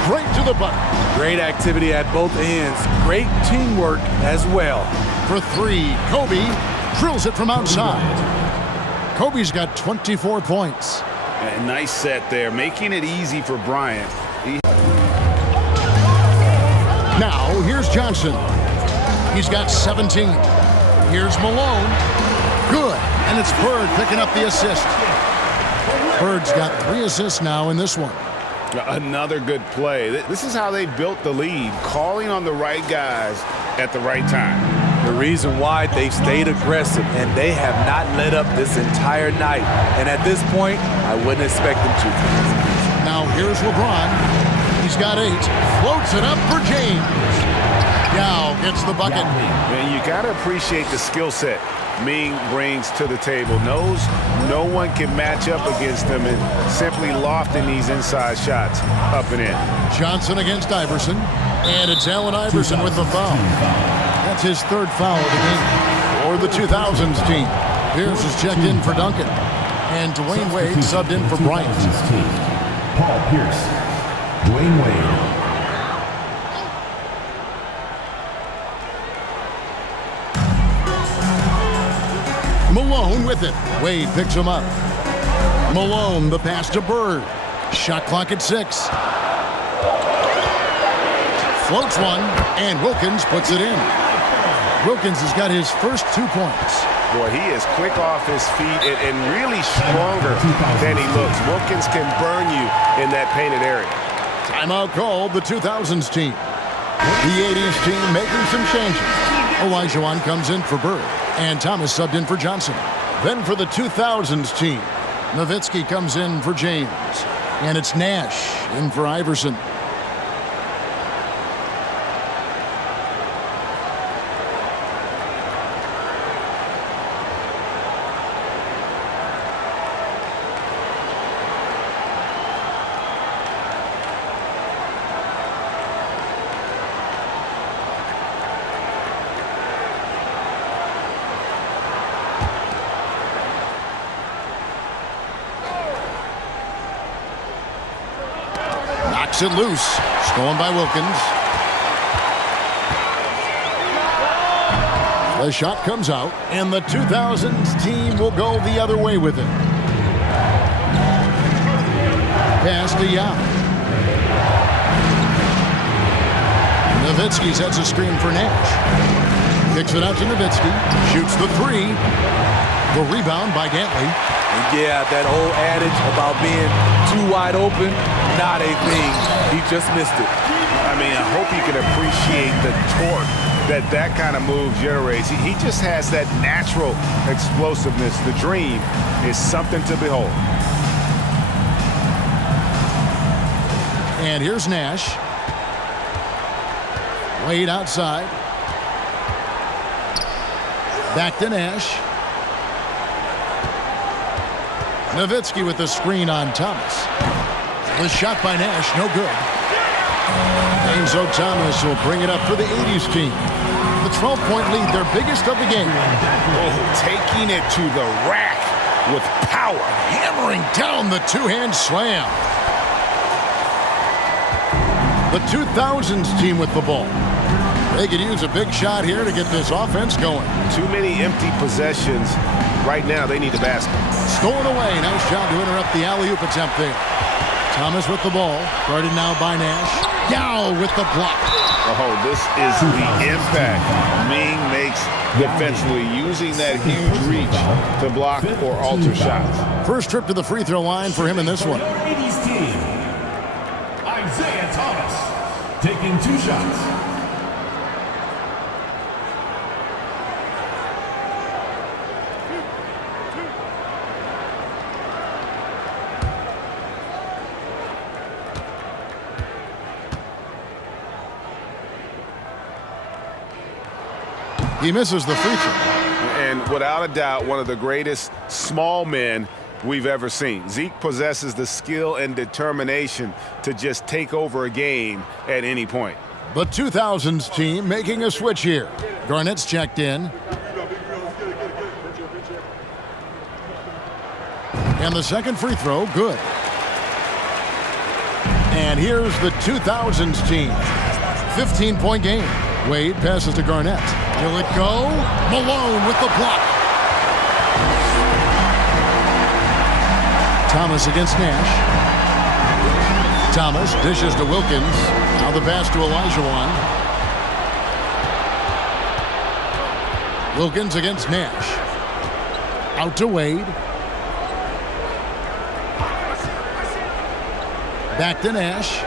straight to the bucket. Great activity at both ends. Great teamwork as well. For 3, Kobe drills it from outside. Kobe's got 24 points. A nice set there, making it easy for Bryant. Now, here's Johnson. He's got 17. Here's Malone. Good. And it's Bird picking up the assist. Bird's got 3 assists now in this one. Another good play. This is how they built the lead, calling on the right guys at the right time. The reason why they've stayed aggressive and they have not let up this entire night. And at this point, I wouldn't expect them to. Now here's LeBron. He's got 8. Floats it up for James. Yao gets the bucket. And you got to appreciate the skill set Ming brings to the table. Knows no one can match up against him and simply lofting these inside shots up and in. Johnson against Iverson. And it's Allen Iverson with the foul. That's his 3rd foul of the game. For the 2000s team. Pierce is checked in for Duncan. And Dwayne Wade subbed in for Bryant. Paul Pierce, Dwayne Wade. Malone with it. Wade picks him up. Malone, the pass to Bird. Shot clock at 6. Floats one, and Wilkins puts it in. Wilkins has got his first 2 points. Boy, he is quick off his feet and really stronger than he looks. Wilkins can burn you in that painted area. Timeout called the 2000s team. The 80s team making some changes. Olajuwon comes in for Bird. And Thomas subbed in for Johnson. Then for the 2000s team, Nowitzki comes in for James. And it's Nash in for Iverson. It loose. Stolen by Wilkins. The shot comes out, and the 2000s team will go the other way with it. Pass to Yao. Nowitzki sets a screen for Nash. Kicks it out to Nowitzki. Shoots the three. The rebound by Dantley. And yeah, that old adage about being too wide open, not a thing. He just missed it. I mean, I hope you can appreciate the torque that kind of move generates. He just has that natural explosiveness. The dream is something to behold. And here's Nash. Wade outside. Back to Nash. Nowitzki with the screen on Thomas. The shot by Nash, no good. Enzo Thomas will bring it up for the 80's team. The 12-point lead, their biggest of the game. Oh, taking it to the rack with power. Hammering down the two-hand slam. The 2000's team with the ball. They could use a big shot here to get this offense going. Too many empty possessions. Right now, they need the basket. Stolen away. Nice job to interrupt the alley-oop attempt there. Thomas with the ball. Guarded now by Nash. Yao with the block. Oh, this is the impact Ming makes defensively, using that huge reach to block or alter shots. First trip to the free throw line for him in this one. 80's team. Isaiah Thomas taking 2 shots. He misses the free throw. And without a doubt, one of the greatest small men we've ever seen. Zeke possesses the skill and determination to just take over a game at any point. The 2000's team making a switch here. Garnett's checked in. And the second free throw, good. And here's the 2000's team. 15-point game. Wade passes to Garnett. Will it go? Malone with the block. Thomas against Nash. Thomas dishes to Wilkins. Now the pass to Olajuwon. Wilkins against Nash. Out to Wade. Back to Nash.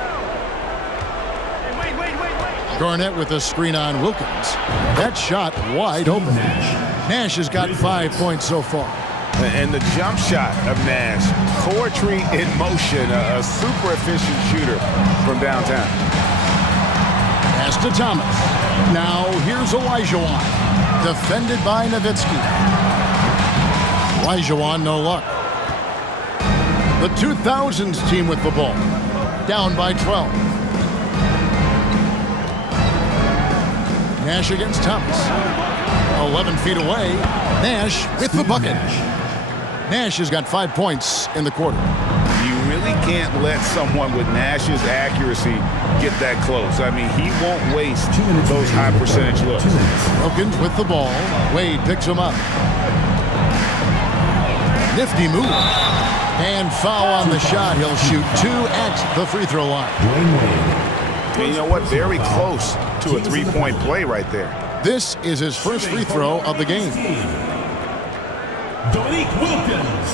Garnett with a screen on Wilkins. That shot wide open. Nash has got 5 points so far. And the jump shot of Nash. Poetry in motion. A super efficient shooter from downtown. Pass to Thomas. Now here's Olajuwon. Defended by Nowitzki. Olajuwon no luck. The 2000's team with the ball. Down by 12. Nash against Thomas. 11 feet away. Nash with the bucket. Nash has got 5 points in the quarter. You really can't let someone with Nash's accuracy get that close. I mean, he won't waste those high percentage looks. Wilkins with the ball. Wade picks him up. Nifty move. And foul on the shot. He'll shoot 2 at the free throw line. And you know what? Very close to a three-point play right there. This is his first free throw of the game. Dominique Wilkins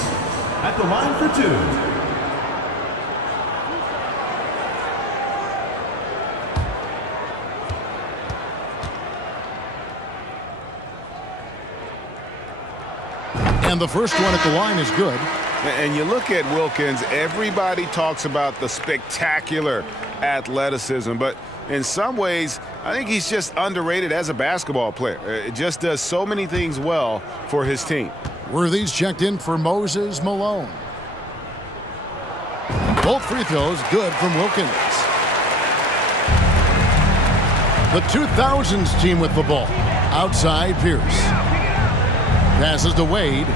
at the line for 2. And the first one at the line is good. And you look at Wilkins, everybody talks about the spectacular athleticism, but in some ways, I think he's just underrated as a basketball player. It just does so many things well for his team. Worthy's checked in for Moses Malone. Both free throws good from Wilkins. The 2000's team with the ball. Outside Pierce. Passes to Wade.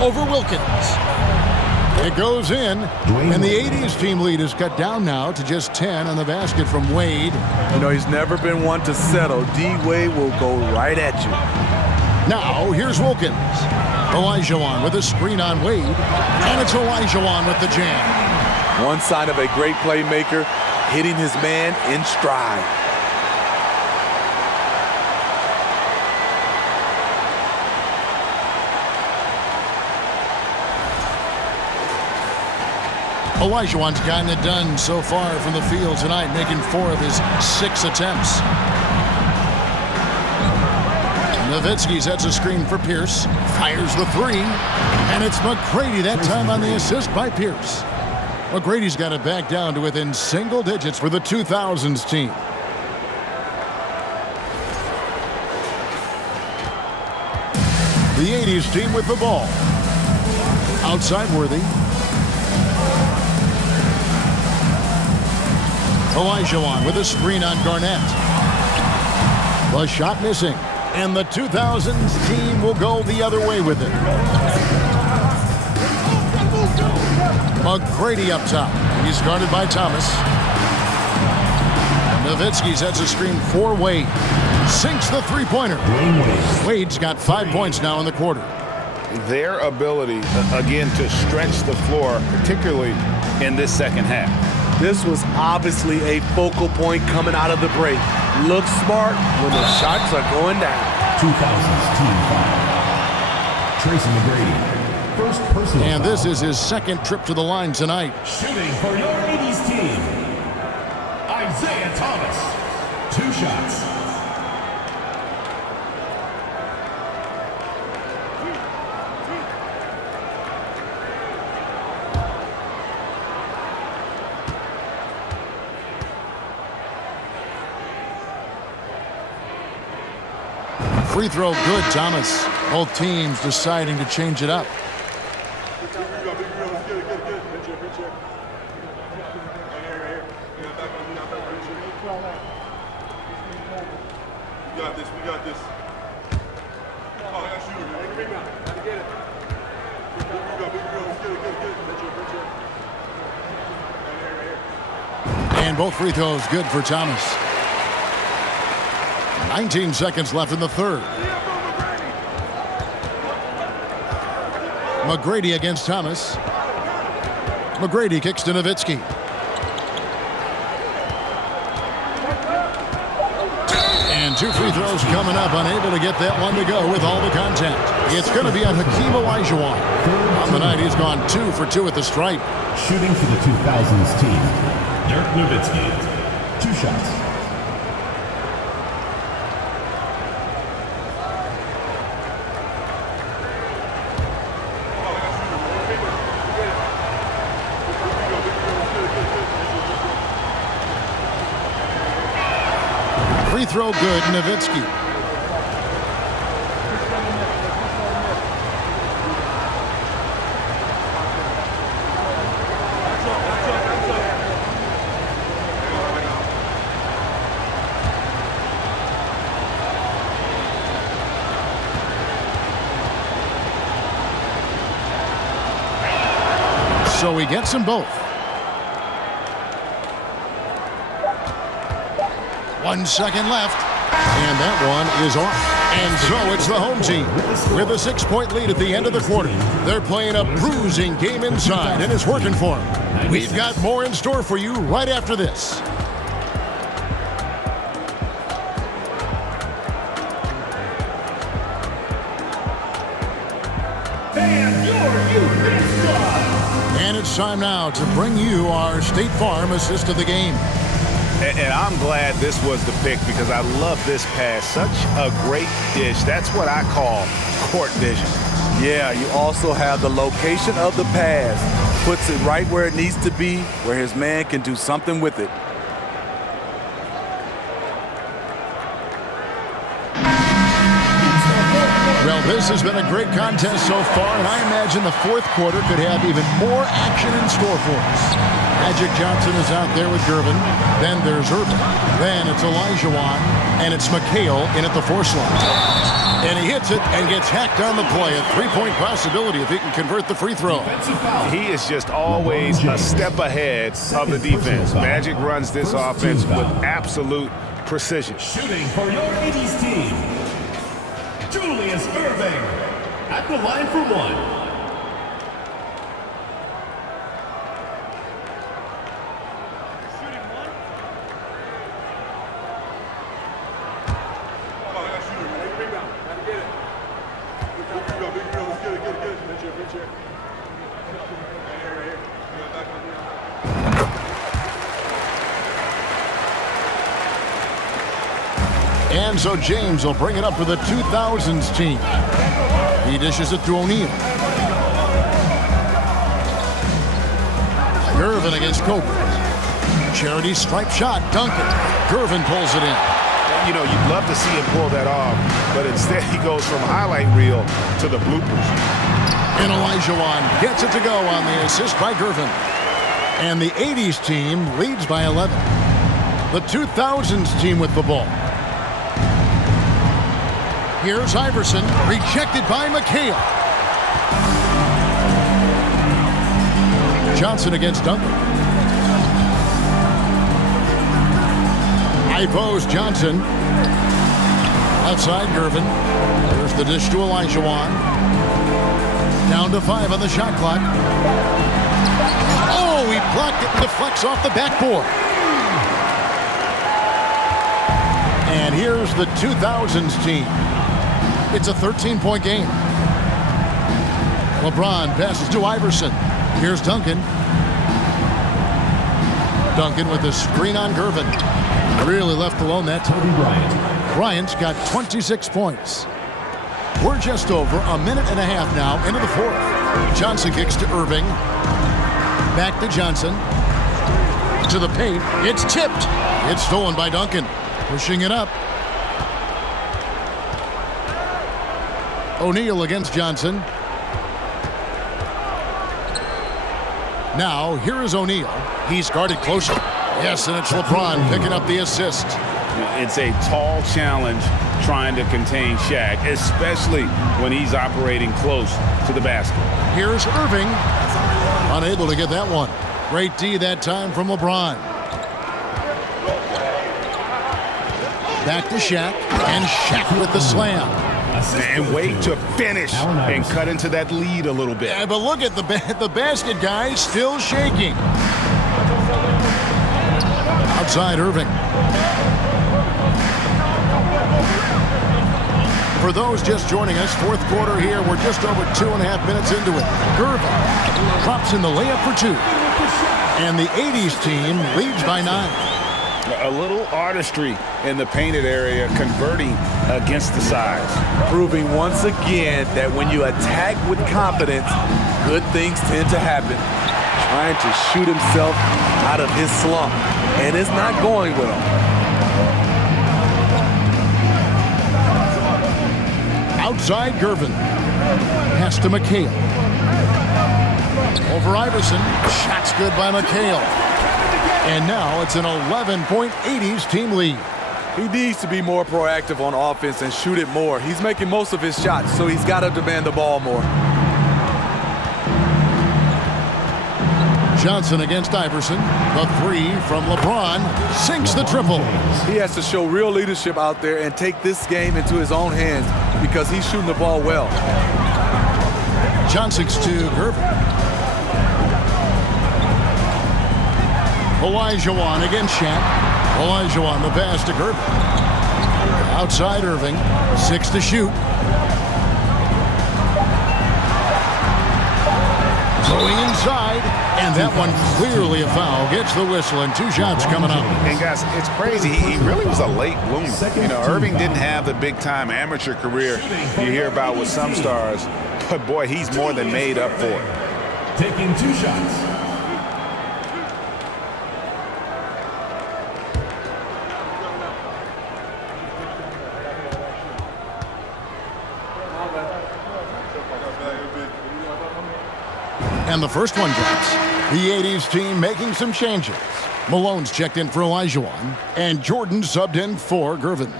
Over Wilkins. It goes in, and the 80's team lead is cut down now to just 10 on the basket from Wade. You know, he's never been one to settle. D-Wade will go right at you. Now, here's Wilkins. Olajuwon with a screen on Wade, and it's Olajuwon with the jam. One sign of a great playmaker, hitting his man in stride. Olajuwon's gotten it done so far from the field tonight, making 4 of his 6 attempts. Nowitzki sets a screen for Pierce, fires the 3, and it's McGrady that time on the assist by Pierce. McGrady's got it back down to within single digits for the 2000s team. The 80s team with the ball. Outside Worthy. Olajuwon with a screen on Garnett. The shot missing, and the 2000s team will go the other way with it. McGrady up top. He's guarded by Thomas. Nowitzki sets a screen for Wade. Sinks the three-pointer. Wade's got 5 points now in the quarter. Their ability, again, to stretch the floor, particularly in this second half. This was obviously a focal point coming out of the break. Look smart when the shots are going down. 2000's team foul. Tracy McGrady. First personal And foul. this is his second trip to the line tonight. Shooting for your 80's team, Isaiah Thomas. 2 shots. Free throw good, Thomas. Both teams deciding to change it up. We got this. Oh, I got shooter. Get it. And both free throws good for Thomas. 19 seconds left in the third. McGrady against Thomas. McGrady kicks to Nowitzki. And 2 free throws coming up, unable to get that one to go with all the contact. It's going to be on Hakeem Olajuwon. On the night, he's gone 2 for 2 at the stripe. Shooting for the 2000's team, Dirk Nowitzki. 2 shots. Free throw good, Nowitzki. So he gets them both. 1 second left, and that one is off. And so it's the home team with a 6-point lead at the end of the quarter. They're playing a bruising game inside, and it's working for them. We've got more in store for you right after this. And it's time now to bring you our State Farm assist of the game. And I'm glad this was the pick because I love this pass. Such a great dish. That's what I call court vision. Yeah, you also have the location of the pass. Puts it right where it needs to be, where his man can do something with it. Well, this has been a great contest so far, and I imagine the fourth quarter could have even more action in store for us. Magic Johnson is out there with Gervin. Then there's Irvin. Then it's Olajuwon, and it's MACAU in at the 4 slot. And he hits it and gets hacked on the play. A 3-point possibility if he can convert the free throw. He is just always a step ahead of the defense. Magic runs this offense with absolute precision. Shooting for your 80's team, Julius Irving at the line for 1. And so James will bring it up for the 2000s team. He dishes it to O'Neal. Gervin against Cope. Charity stripe shot. Duncan. Gervin pulls it in. You know, you'd love to see him pull that off, but instead he goes from highlight reel to the bloopers. And Olajuwon gets it to go on the assist by Gervin. And the 80s team leads by 11. The 2000s team with the ball. Here's Iverson, rejected by MACAU. Johnson against Duncan. High post, Johnson. Outside, Gervin. There's the dish to Olajuwon. Down to 5 on the shot clock. Oh, he blocked it and deflects off the backboard. And here's the 2000s team. It's a 13-point game. LeBron passes to Iverson. Here's Duncan. Duncan with the screen on Gervin. Really left alone that time. Bryant's got 26 points. We're just over a minute and a half now into the fourth. Johnson kicks to Irving. Back to Johnson. To the paint. It's tipped. It's stolen by Duncan. Pushing it up. O'Neal against Johnson. Now, here is O'Neal. He's guarded closer. Yes, and it's LeBron picking up the assist. It's a tall challenge trying to contain Shaq, especially when he's operating close to the basket. Here's Irving. Unable to get that one. Great D that time from LeBron. Back to Shaq, and Shaq with the slam. And wait to finish and cut into that lead a little bit. Yeah, but look at the basket, guys, still shaking. Outside, Irving. For those just joining us, fourth quarter here. We're just over 2.5 minutes into it. Gervin drops in the layup for 2. And the 80s team leads by 9. A little artistry in the painted area, converting against the size. Proving once again that when you attack with confidence, good things tend to happen. Trying to shoot himself out of his slump, and it's not going with him. Outside, Gervin. Pass to MACAU. Over Iverson. Shot's good by MACAU. And now it's an 11-point 80s team lead. He needs to be more proactive on offense and shoot it more. He's making most of his shots, so he's got to demand the ball more. Johnson against Iverson. The 3 from LeBron sinks the triple. He has to show real leadership out there and take this game into his own hands because he's shooting the ball well. Johnson's to Gervin. Olajuwon against Shaq. Olajuwon the pass to Gervin. Outside Irving. 6 to shoot. Going inside. And that one clearly a foul. Gets the whistle and 2 shots coming up. And guys, it's crazy. He really was a late bloomer. You know, Irving didn't have the big-time amateur career you hear about with some stars. But boy, he's more than made up for it. Taking 2 shots. And the first one drops. The 80s team making some changes. Malone's checked in for Olajuwon, and Jordan subbed in for Gervin.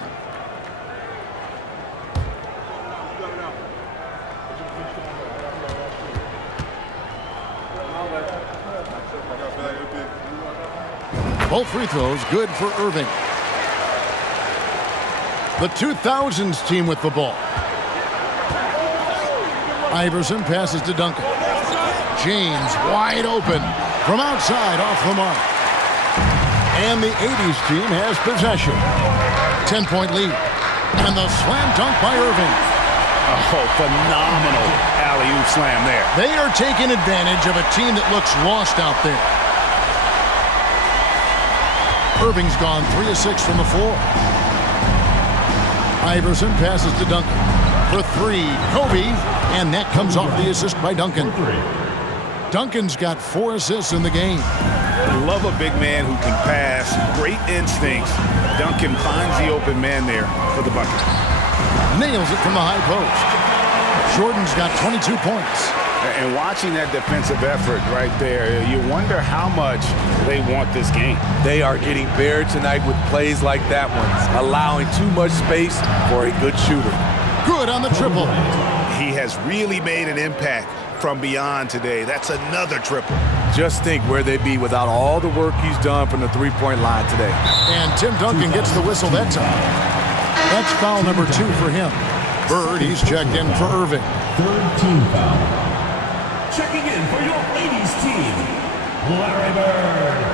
Both free throws good for Irving. The 2000s team with the ball. Iverson passes to Duncan. James wide open from outside off the mark. And the 80s team has possession. 10-point lead. And the slam dunk by Irving. Oh, phenomenal alley-oop slam there. They are taking advantage of a team that looks lost out there. Irving's gone 3 of 6 from the floor. Iverson passes to Duncan. For 3, Kobe, and that comes off the assist by Duncan. Duncan's got 4 assists in the game. Love a big man who can pass. Great instincts. Duncan finds the open man there for the bucket. Nails it from the high post. Jordan's got 22 points. And watching that defensive effort right there, you wonder how much they want this game. They are getting buried tonight with plays like that one, allowing too much space for a good shooter. Good on the triple. He has really made an impact from beyond today. That's another triple. Just think where they'd be without all the work he's done from the three-point line today. And Tim Duncan gets the whistle that time. That's foul number 2 for him. Bird, he's checked in for Irving. Third team foul. Checking in for your 80's team, Larry Bird.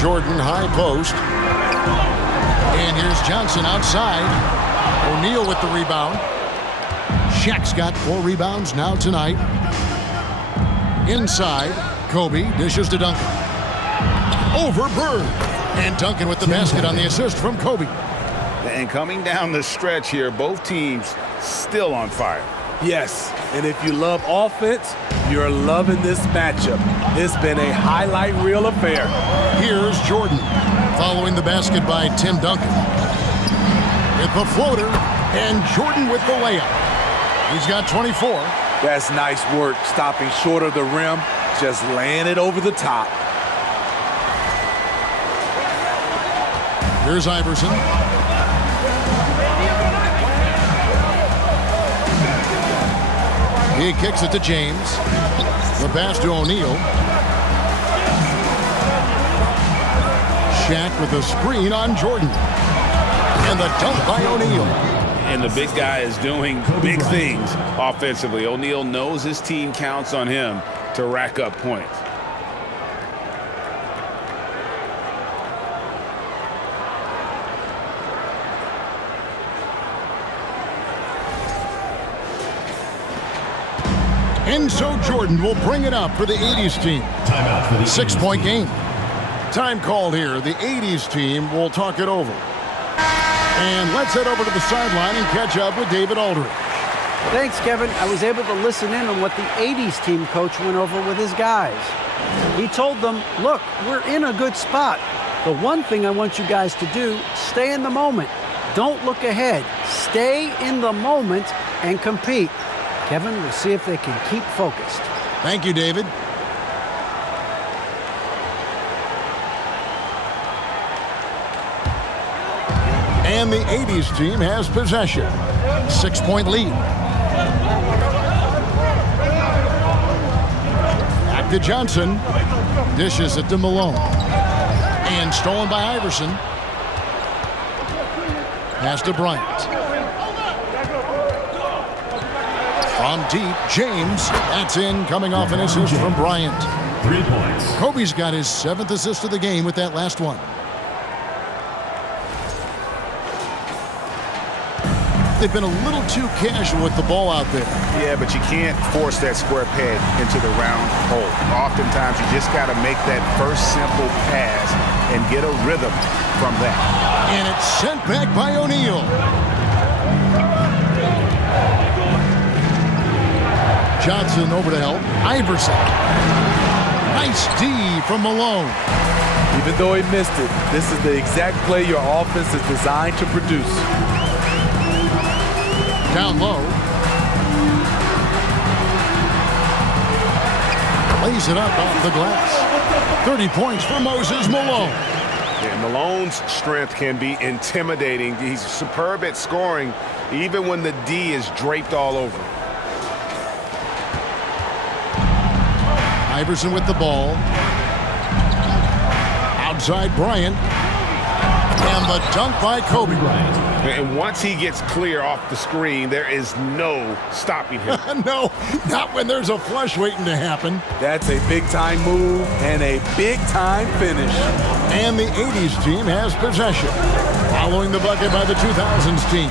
Jordan high post. And here's Johnson outside. O'Neal with the rebound. Shaq's got 4 rebounds now tonight. Inside, Kobe dishes to Duncan. Over Bird. And Duncan with the basket on the assist from Kobe. And coming down the stretch here, both teams still on fire. Yes, and if you love offense, you're loving this matchup. It's been a highlight reel affair. Here's Jordan, following the basket by Tim Duncan. With the floater, and Jordan with the layup. He's got 24. That's nice work, stopping short of the rim, just laying it over the top. Here's Iverson. He kicks it to James. The pass to O'Neal. Shaq with a screen on Jordan. And the dunk by O'Neal. And the big guy is doing big things offensively. O'Neal knows his team counts on him to rack up points. And so Jordan will bring it up for the 80's team. Timeout for the 6-point game. Time called here. The 80's team will talk it over. And let's head over to the sideline and catch up with David Aldridge. Thanks, Kevin. I was able to listen in on what the 80's team coach went over with his guys. He told them, look, we're in a good spot. The one thing I want you guys to do, stay in the moment. Don't look ahead. Stay in the moment and compete. Kevin, we'll see if they can keep focused. Thank you, David. And the 80's team has possession. 6-point lead. Back to Johnson. Dishes it to Malone. And stolen by Iverson. Pass to Bryant. From deep, James. That's in, coming off an assist from Bryant. 3 points. Kobe's got his 7th assist of the game with that last one. They've been a little too casual with the ball out there. Yeah, but you can't force that square peg into the round hole. Oftentimes, you just got to make that first simple pass and get a rhythm from that. And it's sent back by O'Neal. Johnson over to help. Iverson. Nice D from Malone. Even though he missed it, this is the exact play your offense is designed to produce. Down low. Lays it up off the glass. 30 points for Moses Malone. Yeah, Malone's strength can be intimidating. He's superb at scoring, even when the D is draped all over. Iverson with the ball. Outside Bryant. And the dunk by Kobe. And once he gets clear off the screen, there is no stopping him. No, not when there's a flush waiting to happen. That's a big-time move and a big-time finish. And the 80s team has possession. Following the bucket by the 2000s team.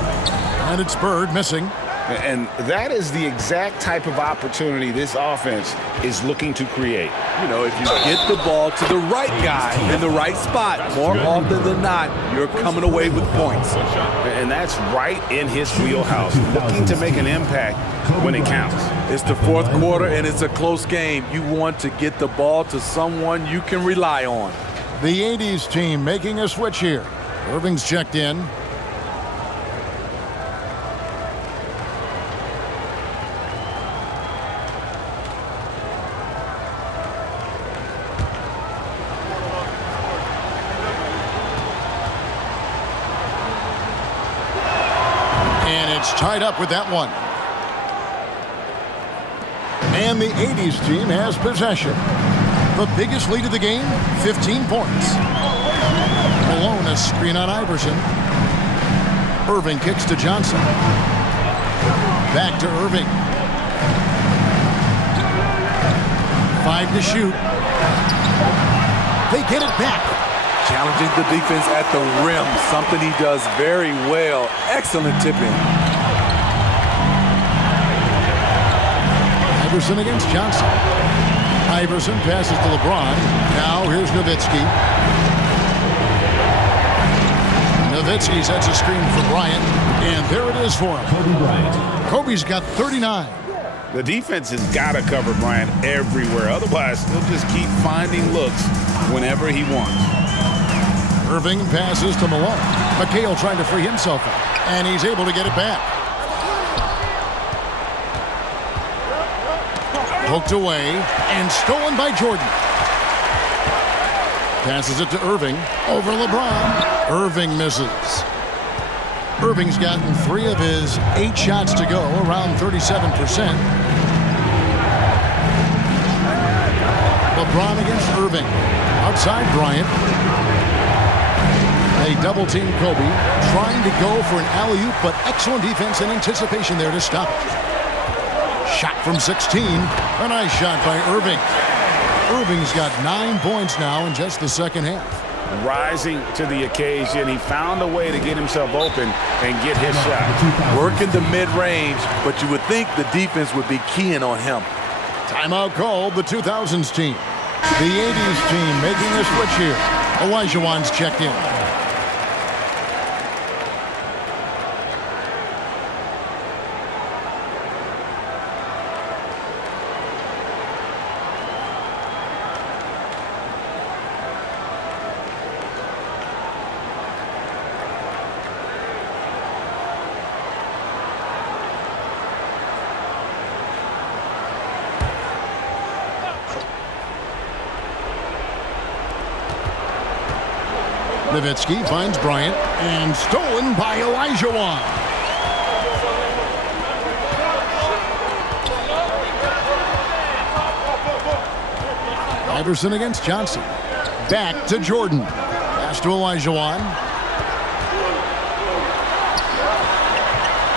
And it's Bird missing. And that is the exact type of opportunity this offense is looking to create. You know, if you get the ball to the right guy in the right spot, more often than not, you're coming away with points. And that's right in his wheelhouse, looking to make an impact when it counts. It's the fourth quarter, and it's a close game. You want to get the ball to someone you can rely on. The 80s team making a switch here. Irving's checked in. Tied up with that one. And the 80s team has possession. The biggest lead of the game, 15 points. Malone, a screen on Iverson. Irving kicks to Johnson. Back to Irving. 5 to shoot. They get it back. Challenging the defense at the rim, something he does very well. Excellent tip-in. Iverson against Johnson. Iverson passes to LeBron. Now here's Nowitzki. Nowitzki sets a screen for Bryant. And there it is for him. Kobe Bryant. Kobe's got 39. The defense has got to cover Bryant everywhere. Otherwise, he'll just keep finding looks whenever he wants. Irving passes to Malone. MACAU trying to free himself up. And he's able to get it back. Poked away and stolen by Jordan. Passes it to Irving. Over LeBron. Irving misses. Irving's gotten 3 of his 8 shots to go, around 37%. LeBron against Irving. Outside Bryant. They double-team Kobe, trying to go for an alley-oop, but excellent defense and anticipation there to stop it. Shot from 16. A nice shot by Irving. Irving's got 9 points now in just the second half. Rising to the occasion, he found a way to get himself open and get his shot. Working the mid-range, but you would think the defense would be keying on him. Timeout called the 2000s team. The 80s team making a switch here. Olajuwon's checked in. Nowitzki finds Bryant and stolen by Olajuwon. Iverson against Johnson. Back to Jordan. Pass to Olajuwon.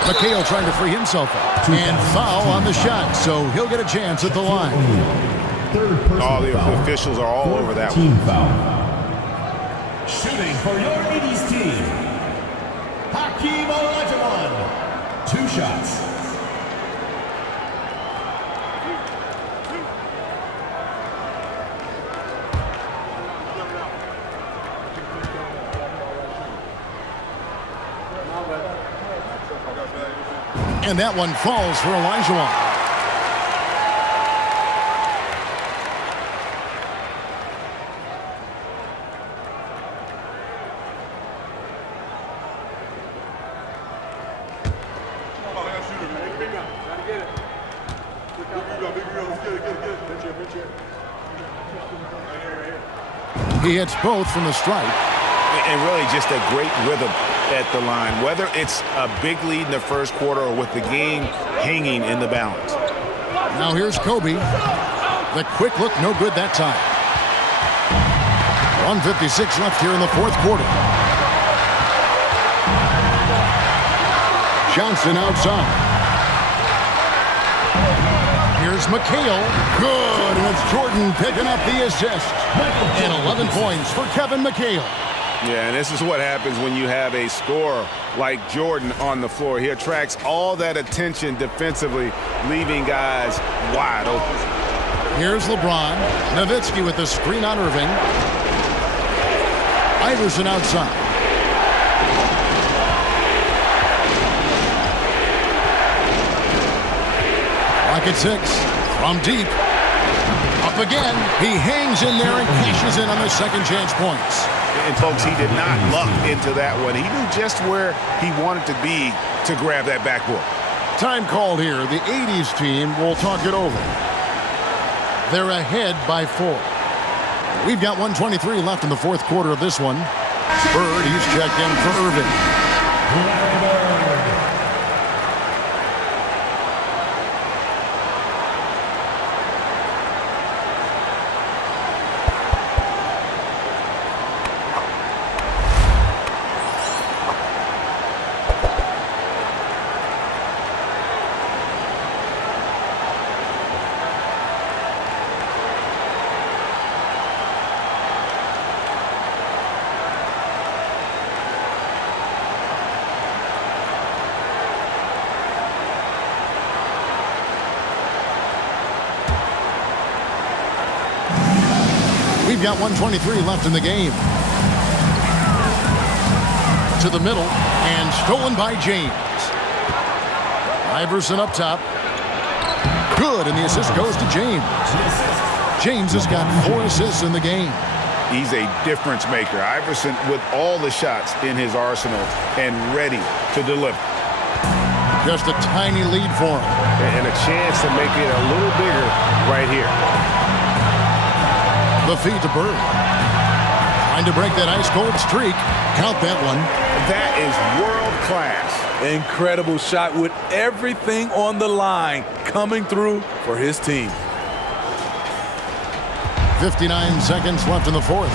MACAU trying to free himself up. And foul on the shot, so he'll get a chance at the line. All the officials are all over that Team one. foul. Shooting for your 80s team, Hakeem Olajuwon. 2 shots. And that one falls for Olajuwon. He hits both from the stripe. And really just a great rhythm at the line, whether it's a big lead in the first quarter or with the game hanging in the balance. Now here's Kobe. The quick look, no good that time. 1:56 left here in the fourth quarter. Johnson outside. Here's MACAU. Good, and it's Jordan picking up the assist. And 11 points for Kevin MACAU. Yeah, and this is what happens when you have a scorer like Jordan on the floor. He attracts all that attention defensively, leaving guys wide open. Here's LeBron. Nowitzki with the screen on Irving. Iverson outside. Rocket 6 from deep. Up again. He hangs in there and cashes in on the second chance points. And folks, he did not luck into that one. He knew just where he wanted to be to grab that backboard. Time called here. The 80's team will talk it over. They're ahead by 4. We've got 1:23 left in the fourth quarter of this one. Bird, he's checked in for Irving. We've got 1:23 left in the game. To the middle, and stolen by James. Iverson up top. Good, and the assist goes to James. James has got 4 assists in the game. He's a difference maker. Iverson with all the shots in his arsenal and ready to deliver. Just a tiny lead for him. And a chance to make it a little bigger right here. The feed to Bird. Trying to break that ice-cold streak. Count that one. That is world class. Incredible shot with everything on the line coming through for his team. 59 seconds left in the fourth.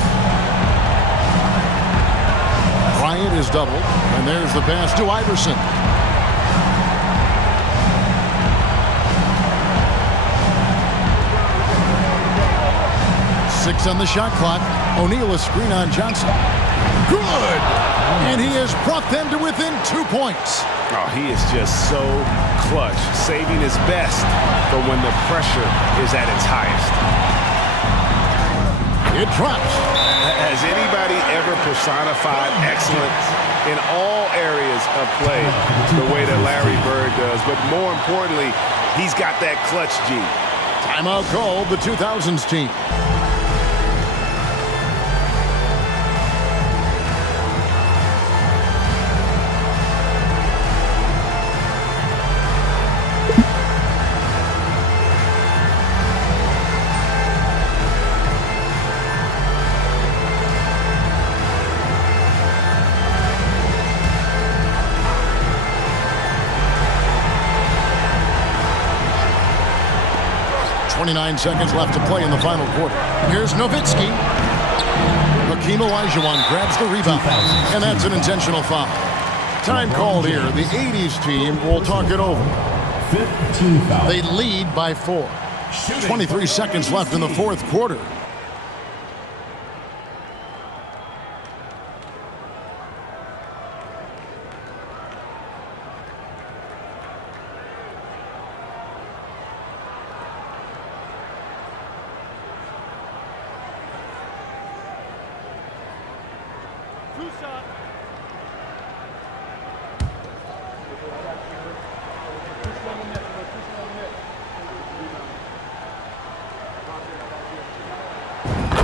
Bryant is doubled, and there's the pass to Iverson. Six on the shot clock. O'Neal a screen on Johnson. Good! And he has brought them to within 2 points. Oh, he is just so clutch, saving his best for when the pressure is at its highest. It drops. Has anybody ever personified excellence in all areas of play the way that Larry Bird does? But more importantly, he's got that clutch G. Timeout called the 2000's team. .29 seconds left to play in the final quarter. Here's Nowitzki. Hakeem Olajuwon grabs the rebound, and that's an intentional foul. Time called here. The 80's team will talk it over. 15 foul. They lead by 4. 23 seconds left in the fourth quarter.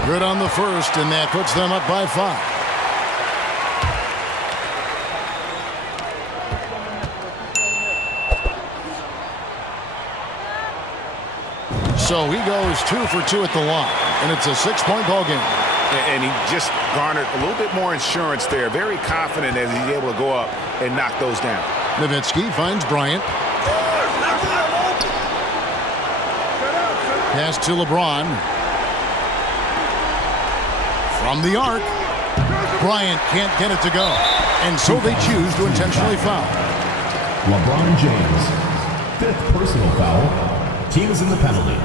Good on the first, and that puts them up by 5. So he goes 2 for 2 at the line, and it's a 6-point ball game. And he just garnered a little bit more insurance there. Very confident as he's able to go up and knock those down. Nowitzki finds Bryant. Pass to LeBron. From the arc. Bryant can't get it to go. And so they choose to intentionally foul. LeBron James. 5th personal foul. Team is in the penalty.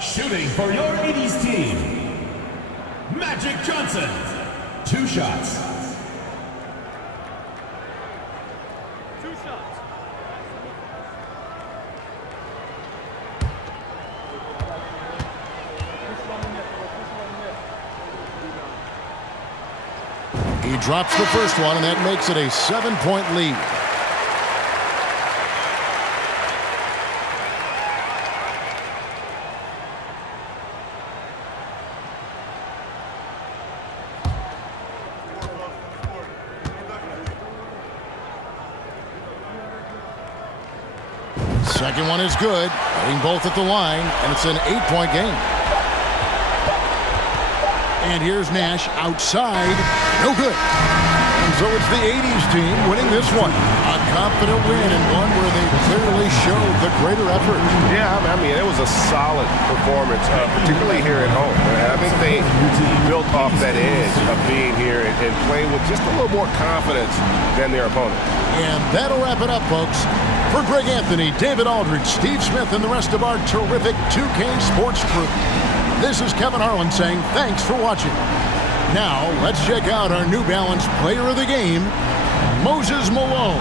Shooting for your 80's team, Magic Johnson. 2 shots. He drops the first one, and that makes it a 7-point lead. Second one is good, hitting both at the line, and it's an 8-point game. And here's Nash outside. No good. And so it's the 80's team winning this one. A confident win and one where they clearly showed the greater effort. Yeah, I mean, it was a solid performance, particularly here at home. I think they built off that edge of being here and playing with just a little more confidence than their opponent. And that'll wrap it up, folks. For Greg Anthony, David Aldridge, Steve Smith, and the rest of our terrific 2K Sports crew, this is Kevin Harlan saying thanks for watching. Now, let's check out our New Balance player of the game, Moses Malone.